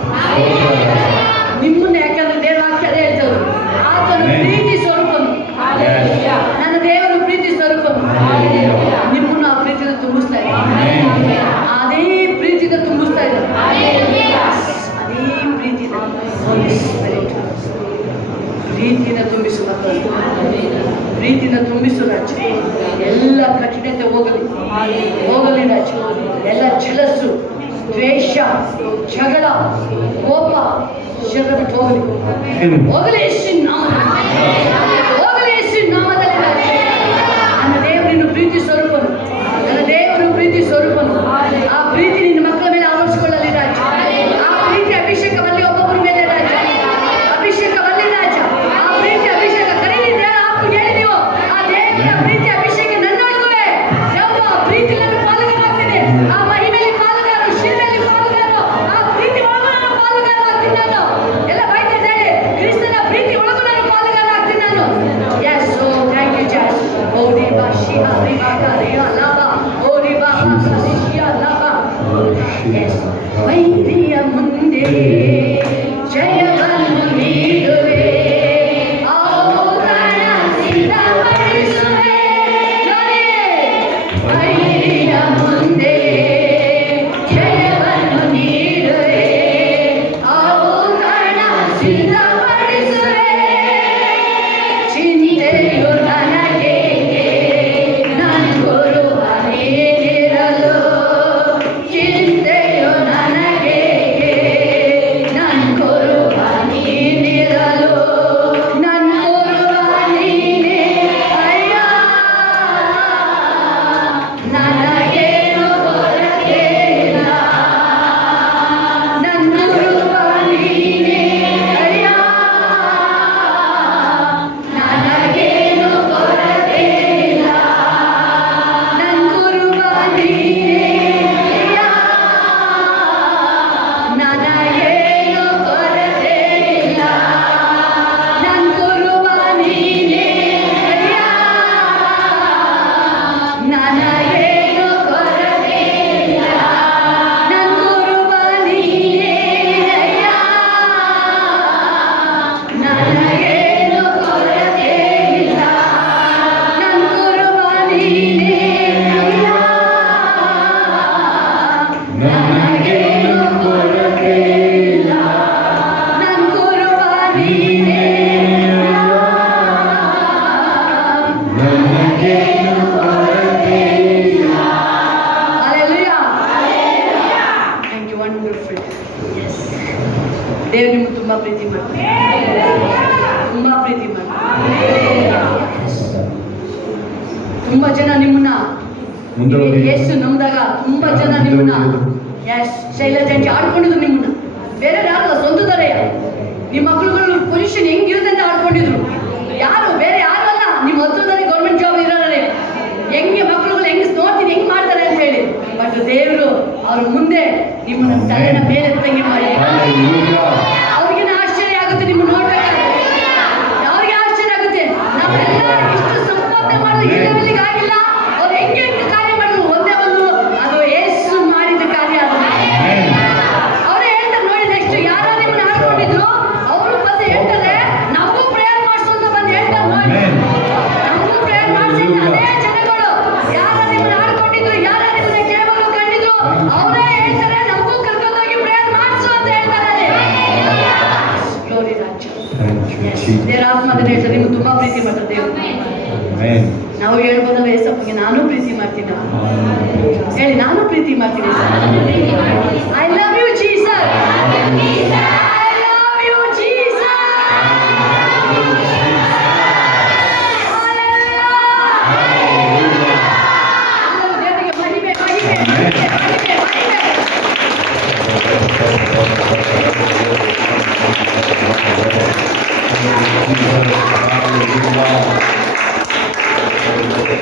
ಸ್ತೋತ್ರ ರಾಜ. ನಿಮ್ಮನ್ನ ಯಾಕಂದ್ರೆ ದೇವರ ವಾಕ್ಯ ಅದೇ ಹೇಳ್ತದೆ, ಆತನು Amen. ಪ್ರೀತಿ ಸ್ವರೂಪನು. Yes. ನನ್ನ ದೇವರು ಪ್ರೀತಿ ಸ್ವರೂಪನು. Hallelujah. ನಿಮ್ಮನ್ನು ಆ ಪ್ರೀತಿನ ತುಂಬಿಸ್ತಾ ಇದ್ದಾರೆ. Amen. ಅದೇ ಪ್ರೀತಿನ ತುಂಬಿಸ್ತಾ ಇದ್ದಾರೆ. ಅದೇ ಪ್ರೀತಿನ Holy Spirit. ಪ್ರೀತಿನ ತುಂಬಿಸುವ ಪ್ರೀತಿನ ತುಂಬಿಸು ರಾಜ. ಎಲ್ಲ ಕಠಿಣತೆ ಹೋಗಲಿ ಹೋಗಲಿ ರಾಜ. ಎಲ್ಲ ಜಲಸು, ದ್ವೇಷ, ಜಗಳ, ಕೋಪ ಶರೀರ ಬಿಟ್ಟು ಹೋಗಲಿ ಹೋಗಲಿ ಯೇಸುವಿನ ನಾಮದಲ್ಲಿ. ಹೋಗಲಿ ಯೇಸುವಿನ ನಾಮದಲ್ಲಿ ರಾಜ. ನನ್ನ ದೇವರನ್ನು ಪ್ರೀತಿ ಸ್ವರೂಪನು. ನನ್ನ ದೇವರು ಪ್ರೀತಿ ಸ್ವರೂಪನು. ಆ ಪ್ರೀತಿ ನಿನ್ನ ಮಕ್ಕಳ ಮೇಲೆ ಆವರಿಸಿಕೊಳ್ಳಲಿ ರಾಜ. ಆ ಪ್ರೀತಿ ಅಭಿಷೇಕವಲ್ಲಿ ಒಬ್ಬೊಬ್ಬರ ಮೇಲೆ ರಾಜ. ಅಭಿಷೇಕವಲ್ಲಿ ರಾಜ. ಆ ಪ್ರೀತಿ ಅಭಿಷೇಕ ಕರೀಲಿ ದೇವರ ಆತ್ಮ ಹೇಳಿ ನೀವು. ಆ ದೇವರ ಪ್ರೀತಿ ಅಭಿಷೇಕ ನನ್ನೊಳಗುವೆ. ಯಾವುದು ಆ ಪ್ರೀತಿ ನನ್ನ ಪಾಲುಗಾರಾಗ್ತದೆ. ಆ ಮಹಿಮೆಯಲ್ಲಿ ಪಾಲುಗಾರರು, ಶಿಲ್ಮೆಯಲ್ಲಿ ಪಾಲುಗಾರರು, ಆ ಪ್ರೀತಿ ಒಳಗೂ ನಾನು ಪಾಲುಗಾರ ಆಗ್ತೀನಿ ನಾನು. ಎಲ್ಲ ಬೈತಾರೆ ಹೇಳಿ, ಕ್ರಿಸ್ತನ ಪ್ರೀತಿ ಒಳಗೂ ನಾನು ಪಾಲುಗಾರ ಆಗ್ತೀನಿ ನಾನು. ಎಸ್, ಓ ಥ್ಯಾಂಕ್ ಯು ಜಾಸ್. ಓಡಿ ಬಾ ಶಿವ ರಿವಾ ರಿವಾ ಲಾಭ. ಓಡಿ ಬಾ ಶಿವ ಲಾಭ. ಎಸ್, ವೈರಿಯ ಮುಂದೆ ಜಯವನ್ನು ನೀಡುವೆ. ಅವುಗಳ ಸಿದ್ಧಪಡಿಸುವೆ. ವೈರಿಯ ಮುಂದೆ ಜಯವನ್ನು ನೀಡುವೆ. ಅವುಗಳ ಸಿದ್ಧಪಡಿಸುವೆ. ಚಿಂತೆಯು ನನಗೇಕೆ, ನನ್ನ ಗುರುವ ನೀನಿರಲು. ಚಿಂತೆಯು ನನಗೇಕೆ, ನನ್ನ ಗುರುವ ನೀನಿರಲು. ನನ್ನ ಗುರುವ ನೀನೇ ಅಯ್ಯ. ನನಗೇನು ಕೊರತೆ ಇಲ್ಲ. ನನ್ನ ಗುರುವ ನೀನೇ ಅಯ್ಯ. ನನಗೇನು ಕೊರತೆ ಇಲ್ಲ. ನನ್ನ ಗುರುವ ನೀನೇ ಅಯ್ಯ. ನನಗೇನು ಕೊರತೆ ಇಲ್ಲ. ನನ್ನ ಗುರುವ ನೀನೇ ಅಯ್ಯ. ನನಗೇನು ಕೊರತೆ ಇಲ್ಲ. ನನ್ನ ಗುರುವ ನೀನೇ ಅಯ್ಯ. ನನಗೇನು ಕೊರತೆ ಇಲ್ಲ. ನನ್ನ ಗುರುವ ನೀನೇ ಅಯ್ಯ. ನನಗೇನು ಕೊರತೆ ಇಲ್ಲ. ನನ್ನ ಗುರುವ ನೀನೇ ನನಗೇನು ಕೊರತೆ ಇಲ್ಲ. Hallelujah. Thank you, wonderful. Yes. ದೇವರು ನಿಮ್ಗೆ ತುಂಬಾ ಪ್ರೀತಿ ಮಾಡ್ತಾರೆ. ತುಂಬಾ ಪ್ರೀತಿ ಮಾಡ್ತಾರೆ. ತುಂಬಾ ಜನ ನಿಮ್ಮನ್ನ ಮುಂದೆ ಹೋಗಿ. ಯೇಸು ನಂಬಿದಾಗ ತುಂಬಾ ಜನ ನಿಮ್ಮನ್ನ ಶೈಲಜಾಂಟಿ ಆಡ್ಕೊಂಡಿದ್ರು. ನಿಮ್ಮನ್ನ ಬೇರೆ ಯಾರು ಸ್ವಂತದರೆಯ ನಿಮ್ಮ ಮಕ್ಕಳುಗಳು ಪೊಸಿಷನ್ ಹೆಂಗಿರುತ್ತೆ ಅಂತ ಆಡ್ಕೊಂಡಿದ್ರು. ಯಾರು ಬೇರೆ ಯಾರು ಅಲ್ಲ, ನಿಮ್ಮ ಹತ್ರದಲ್ಲಿ ಗೌರ್ಮೆಂಟ್ ಜಾಬ್ ಇರೋರೇ. ಹೆಂಗೆ ಮಕ್ಕಳುಗಳು ಹೆಂಗ್ ನೋಡ್ತೀನಿ ಹೆಂಗ್ ಮಾಡ್ತಾರೆ ಅಂತ ಹೇಳಿ. ಬಟ್ ದೇವರು ಅವ್ರ ಮುಂದೆ ನಿಮ್ಮನ್ನ ತಲೆನ ಮೇಲೆ ತಂಗಿ ಮಾಡಿ. Hallelujah. ಅವ್ರಿಗೇನು ಆಶ್ಚರ್ಯ ಆಗುತ್ತೆ ನಿಮ್ಮ ನೋಡ್ಬೇಕಾದ್ರೆ. ಅವ್ರಿಗೆ ಆಶ್ಚರ್ಯ ಆಗುತ್ತೆ. ನಾವೆಲ್ಲ ಇಷ್ಟು ಸಂಪಾದನೆ ಮಾಡಿದ್ರೆ ಈ ಲೆವೆಲ್ಗೆ ಆಗಿಲ್ಲ. ಅವ್ರು ಹೆಂಗೆ ಕಾರ್ಯ ಮಾಡಿದ್ರು ಒಂದೇ ಒಂದು, ಅದು ಯೇಸು ಮಾಡಿದ ಕಾರ್ಯ. ಅದು ಅವರೇ ಹೇಳ್ತಾರೆ ನೋಡಿ. ನೆಕ್ಸ್ಟ್ ಯಾರು ನಿಮ್ಮನ್ನ ಆಡ್ಕೊಂಡಿದ್ರು ಅವರು ಬಂದು ಹೇಳ್ತಾರೆ, ನಮಗೂ ಪ್ರೇಯರ್ ಮಾಡಿಸು ಅಂತ ಬಂದು ಹೇಳ್ತಾರೆ ನೋಡಿ. Amen. ನಮಗೂ ಪ್ರೇಯರ್ ಮಾಡಿಸಿ ಅದೇ ಜನಗಳು ಯಾರು ನಿಮ್ಮನ್ನ ಆಡ್ಕೊಂಡಿದ್ರು, ಯಾರು ನಿಮ್ಮನ್ನ ಕೇವಲ ಕಂಡಿದ್ರು, ಅವರೇ ಹೇಳ್ತಾರೆ ನಮಗೂ ಕರ್ಕೊಂಡೋಗಿ ಪ್ರೇಯರ್ ಮಾಡಿಸು ಅಂತ ಹೇಳ್ತಾರೆ. Glory Raja. Thank you, Jesus. ದೇವರ ಆತ್ಮ ಅದನ್ನ ಹೇಳ್ತಾರೆ, ನಿಮ್ಗೆ ತುಂಬಾ ಪ್ರೀತಿ ಮಾಡ್ತಾರೆ ದೇವರು. Amen. ನಾವು ಹೇಳ್ಬೋದಲ್ಲ ಏಸಪ್ಪಗೆ, ನಾನು ಪ್ರೀತಿ ಮಾಡ್ತೀನಿ. ಹೇಳಿ, ನಾನು ಪ್ರೀತಿ ಮಾಡ್ತೀನಿ. I love you Jesus. I love you Jesus. ದೇವರಿಗೆ ಮಹಿಮೆ, ಮಹಿಮೆ, ಮಹಿಮೆ, ಮಹಿಮೆ, ಮಹಿಮೆ.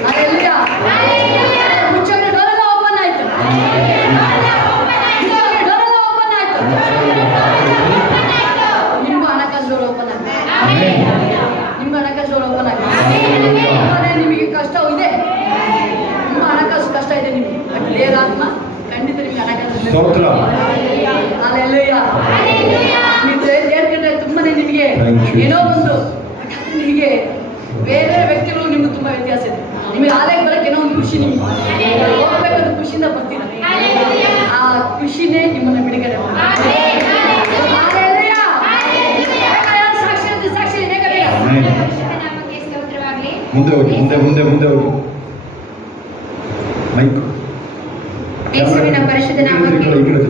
Hallelujah. ಮುಚ್ಚೋಕೆ ಡೋರೆಲ್ಲ ಓಪನ್ ಆಯ್ತು. ಮುಚ್ಚೋಕೆ ಡೋರೆಲ್ಲ ಓಪನ್ ಆಯ್ತು. ನಿಮ್ಗೂ ಹಣಕಾಸು ಡೋರ್ ಓಪನ್ ಆಗಿದೆ. ನಿಮ್ಗೂ ಹಣಕಾಸು ಡೋರ್ ಓಪನ್ ಆಗಿದೆ. ಅದೇ ನಿಮಗೆ ಕಷ್ಟ ಇದೆ, ನಿಮ್ಮ ಹಣಕಾಸು ಕಷ್ಟ ಇದೆ ನಿಮಗೆ. ಬಟ್ ದೇವರ ಆತ್ಮ ಖಂಡಿತ ನಿಮಗೆ ಹಣಕಾಸು ಸ್ತೋತ್ರ. Hallelujah. ನೀವು ದೇವ್ರ ತುಂಬಾನೇ ನಿಮಗೆ Thank you. ಏನೋ ಒಂದು ನಿಮಗೆ ಬೇರೆ ವ್ಯಕ್ತಿಗಳು ನಿಮ್ಗೆ ತುಂಬಾ ವ್ಯತ್ಯಾಸ ಇದೆ. ನಿಮಗೆ ಆಲಯಕ್ಕೆ ಬರಕ್ಕೆ ಏನೋ ಒಂದು ಖುಷಿ, ನಿಮ್ಗೆ ಹೋಗ್ಬೇಕಂತ ಖುಷಿಯಿಂದ ಬರ್ತೀರ. ಆ ಖುಷಿನೇ ನಿಮ್ಮನ್ನ ಬಿಡುಗಡೆ ಮಾಡಿ. ಸಾಕ್ಷಿ ಮುಂದೆ ಹೋಗಿ, ಮುಂದೆ ಹೋಗಿ. ಮೈಕ್. ಯೇಸುವಿನ ಪರಿಶುದ್ಧ ನಾಮಕ್ಕೆ ಈ ಕಡೆ.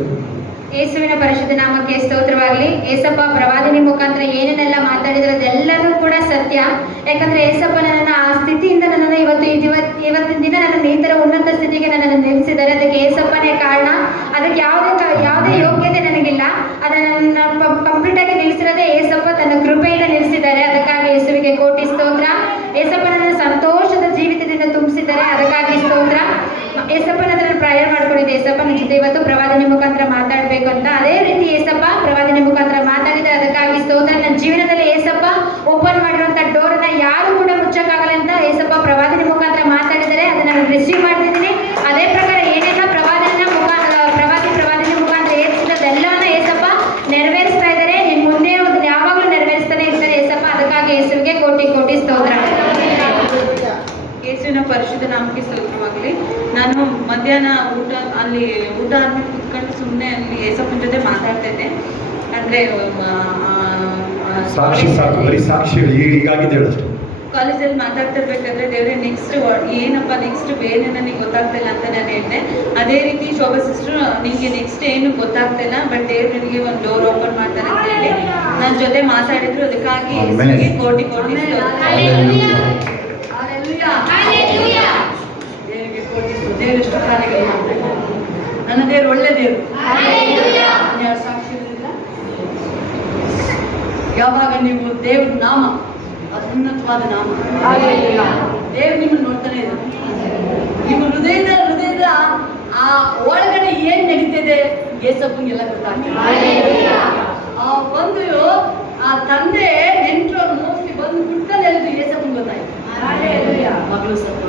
ಯೇಸುವಿನ ಪರಿಶುದ್ಧ ನಾಮಕ್ಕೆ ಸ್ತೋತ್ರವಾಗಲಿ. ಏಸಪ್ಪ ಪ್ರವಾದಿನಿ ಮುಖಾಂತರ ಏನೇನೆಲ್ಲ ಮಾತಾಡಿದ್ರೆ ಅದೆಲ್ಲನೂ ಕೂಡ ಸತ್ಯ. ಯಾಕಂದ್ರೆ ಏಸಪ್ಪ ನನ್ನನ್ನು ಆ ಸ್ಥಿತಿಯಿಂದ ನನ್ನನ್ನು ಇವತ್ತಿನ ದಿನ ನನ್ನ ಈ ಥರ ಉನ್ನತ ಸ್ಥಿತಿಗೆ ನನ್ನನ್ನು ನಿಲ್ಲಿಸಿದ್ದಾರೆ. ಅದಕ್ಕೆ ಏಸಪ್ಪನೇ ಕಾರಣ. ಅದಕ್ಕೆ ಯಾವುದೇ ಯೋಗ್ಯತೆ ನನಗಿಲ್ಲ. ಅದನ್ನು ಕಂಪ್ಲೀಟ್ ಆಗಿ ನಿಲ್ಲಿಸಿರೋದೇ ಏಸಪ್ಪ ತನ್ನ ಕೃಪೆಯಿಂದ ನಿಲ್ಲಿಸಿದ್ದಾರೆ. ಅದಕ್ಕಾಗಿ ಯೇಸುವಿಗೆ ಕೋಟಿ ಸ್ತೋತ್ರ. ಏಸಪ್ಪ ನನ್ನ ಸಂತೋಷದ ಜೀವಿತದಿಂದ ತುಂಬಿಸಿದ್ದಾರೆ. ಅದಕ್ಕಾಗಿ ಸ್ತೋತ್ರ. ಏಸಪ್ಪನ ಹತ್ರ ಪ್ರೇಯರ್ ಮಾಡ್ಕೊಂಡಿದ್ದೆ, ಏಸಪ್ಪ ನನ್ನ ಜೊತೆ ಇವತ್ತು ಪ್ರವಾದಿನಿ ಮುಖಾಂತರ ಮಾತಾಡಬೇಕು ಅಂತ. ಅದೇ ರೀತಿ ಏಸಪ್ಪ ಪ್ರವಾದಿನಿ ಮುಖಾಂತರ ಮಾತಾಡಿದ್ರೆ ಅದಕ್ಕಾಗಿ ಸ್ತೋತ್ರ. ನನ್ನ ಜೀವನದಲ್ಲಿ ಏಸಪ್ಪ ಓಪನ್ ಮಾಡಿರುವಂಥ ಡೋರನ್ನ ಯಾರು ಕೂಡ ಮುಚ್ಚಕ್ಕಾಗಲ್ಲ ಅಂತ ಏಸಪ್ಪ ಪ್ರವಾದಿನಿ ಮುಖಾಂತರ ಮಾತಾಡಿದರೆ ಅದನ್ನ ನಾನು ರಿಸೀವ್ ಮಾಡ್ತಿದ್ದೀನಿ. ಅದೇ ಪ್ರಕಾರ ಏನೆಲ್ಲ ಪ್ರವಾದಿನಿ ಮುಖಾಂತರ ಏರ್ಸಿದ್ದೆಲ್ಲವನ್ನ ಏಸಪ್ಪ ನೆರವೇರಿಸ್ತಾ ಇದ್ದಾರೆ. ನಿನ್ ಮುಂದೆ ಅದನ್ನ ಯಾವಾಗಲೂ ನೆರವೇರಿಸ್ತಾನೆ ಇರ್ತಾರೆ ಏಸಪ್ಪ. ಅದಕ್ಕಾಗಿ ಯೇಸುವಿಗೆ ಕೋಟಿ ಕೋಟಿ ಸ್ತೋತ್ರ. ಯೇಸುವಿನ ಪರಿಶುದ್ಧ ನಾಮಕ್ಕೆ ಸ್ತೋತ್ರವಾಗಲಿ. ನಾನು ಮಧ್ಯಾಹ್ನ ಊಟ ಆದ್ಮೇಲೆ ಕುತ್ಕೊಂಡು ಸುಮ್ಮನೆ ಅಲ್ಲಿ ಏಸಪ್ಪನ ಜೊತೆ ಮಾತಾಡ್ತಾ ಇದ್ದೆ. ಅಂದರೆ ಸಾಕ್ಷಿ ಸಾಕು, ಬರೀ ಸಾಕ್ಷಿ ಹೇಳಿ. ಈಗಾಗಿದೆ ಹೇಳಷ್ಟು. ಕಾಲೇಜಲ್ಲಿ ಮಾತಾಡ್ತಾ ಇರ್ಬೇಕಾದ್ರೆ ದೇವ್ರೆ ನೆಕ್ಸ್ಟ್ ಬೇರೆ ನನಗೆ ಗೊತ್ತಾಗ್ತಿಲ್ಲ ಅಂತ ನಾನು ಹೇಳಿದೆ. ಅದೇ ರೀತಿ ಶೋಭಾ ಸಿಸ್ಟರ್ ನಿಮಗೆ ನೆಕ್ಸ್ಟ್ ಏನು ಗೊತ್ತಾಗ್ತಿಲ್ಲ, ಬಟ್ ದೇವ್ರು ನನಗೆ ಒಂದು ಡೋರ್ ಓಪನ್ ಮಾಡ್ತಾರೆ ಅಂತ ಹೇಳಿ ನನ್ನ ಜೊತೆ ಮಾತಾಡಿದ್ರು. ಅದಕ್ಕಾಗಿ ಯೇಸುವಿಗೆ ಕೋಟಿ ಕೋಟಿ ಸ್ತೋತ್ರ. ದೇವರಿಗೆ ಕೋಟಿ ಸ್ತೋತ್ರ. ದೇವರು ಎಷ್ಟು ಕಾರ್ಯಗಳು ಮಾಡ್ತಾರೆ. ನನ್ನ ದೇವರು ಒಳ್ಳೆ ದೇವರು. ಯಾರು ಸಾಕ್ಷಿ ಹೇಳಿಲ್ಲ? ಯಾವಾಗ ನೀವು ದೇವ್ರ ನಾಮ, ಅದು ಉನ್ನತವಾದ ನಾಮ, ದೇವ್ರು ನಿಮ್ಮನ್ನು ನೋಡ್ತಾನೆ ಇದ್ದಾರೆ. ನಿಮ್ಮ ಹೃದಯದ ಆ ಒಳಗಡೆ ಏನ್ ನಡೀತಿದೆ ಏಸಪ್ಪನಿಗೆಲ್ಲ ಗೊತ್ತಾಗ್ತದೆ. ಆ ತಂದೆ ನೆಂಟರು ಮೋಸ್ಟ್ಲಿ ಬಂದು ಬಿಟ್ಟಲ್ಲಿ ಹೇಳಿದ್ರು ಏಸಪ್ಪನ್ ಗೊತ್ತಾಯ್ತು. ಮಗಳು ಸತ್ತು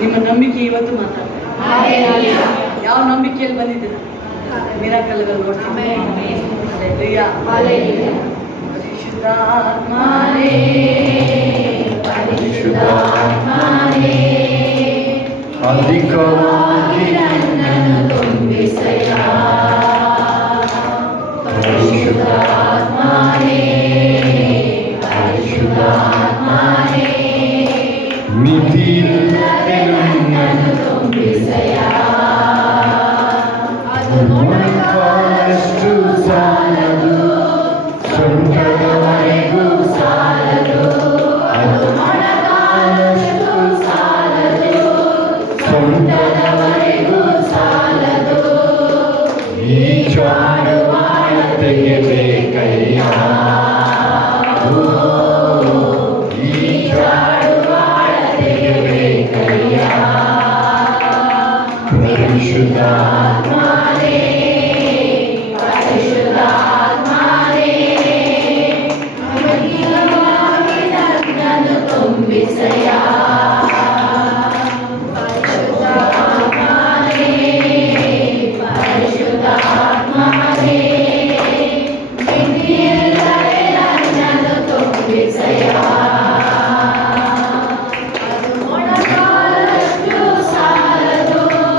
ನಿಮ್ಮ ನಂಬಿಕೆ ಇವತ್ತು ಮಾತಾಡ್ತಾರೆ. ಯಾವ ನಂಬಿಕೆಯಲ್ಲಿ ಬಂದಿದ್ದೀರ? ಮಿರಾಕಲ್ಗಳು ನೋಡ್ತೀನಿ. ಪರಿಶುದ್ಧಾತ್ಮನೇ ಅಧಿಕವಾಗಿ ನನ್ನನ್ನು ತುಂಬಿಸಯ್ಯ. ಪರಿಶುದ್ಧಾತ್ಮನೇ ಮಿತಿಯಿಲ್ಲದೆ ನನ್ನನ್ನು ತುಂಬಿಸಯ್ಯ. ಅದು ಮೊಣಕಾಲಷ್ಟು ಸಾಲದು, ಸೊಂಟದವರೆಗೂ ಸಾಲದು. ಅದು ಮೊಣಕಾಲಷ್ಟು ಸಾಲದು, ಸೊಂಟದವರೆಗೂ ಸಾಲದು. ಈ ಚಾಡುವಾಳತೆಗೆ ಬೇಕಯ್ಯ. ಪರಿಶುದ್ಧಾತ್ಮ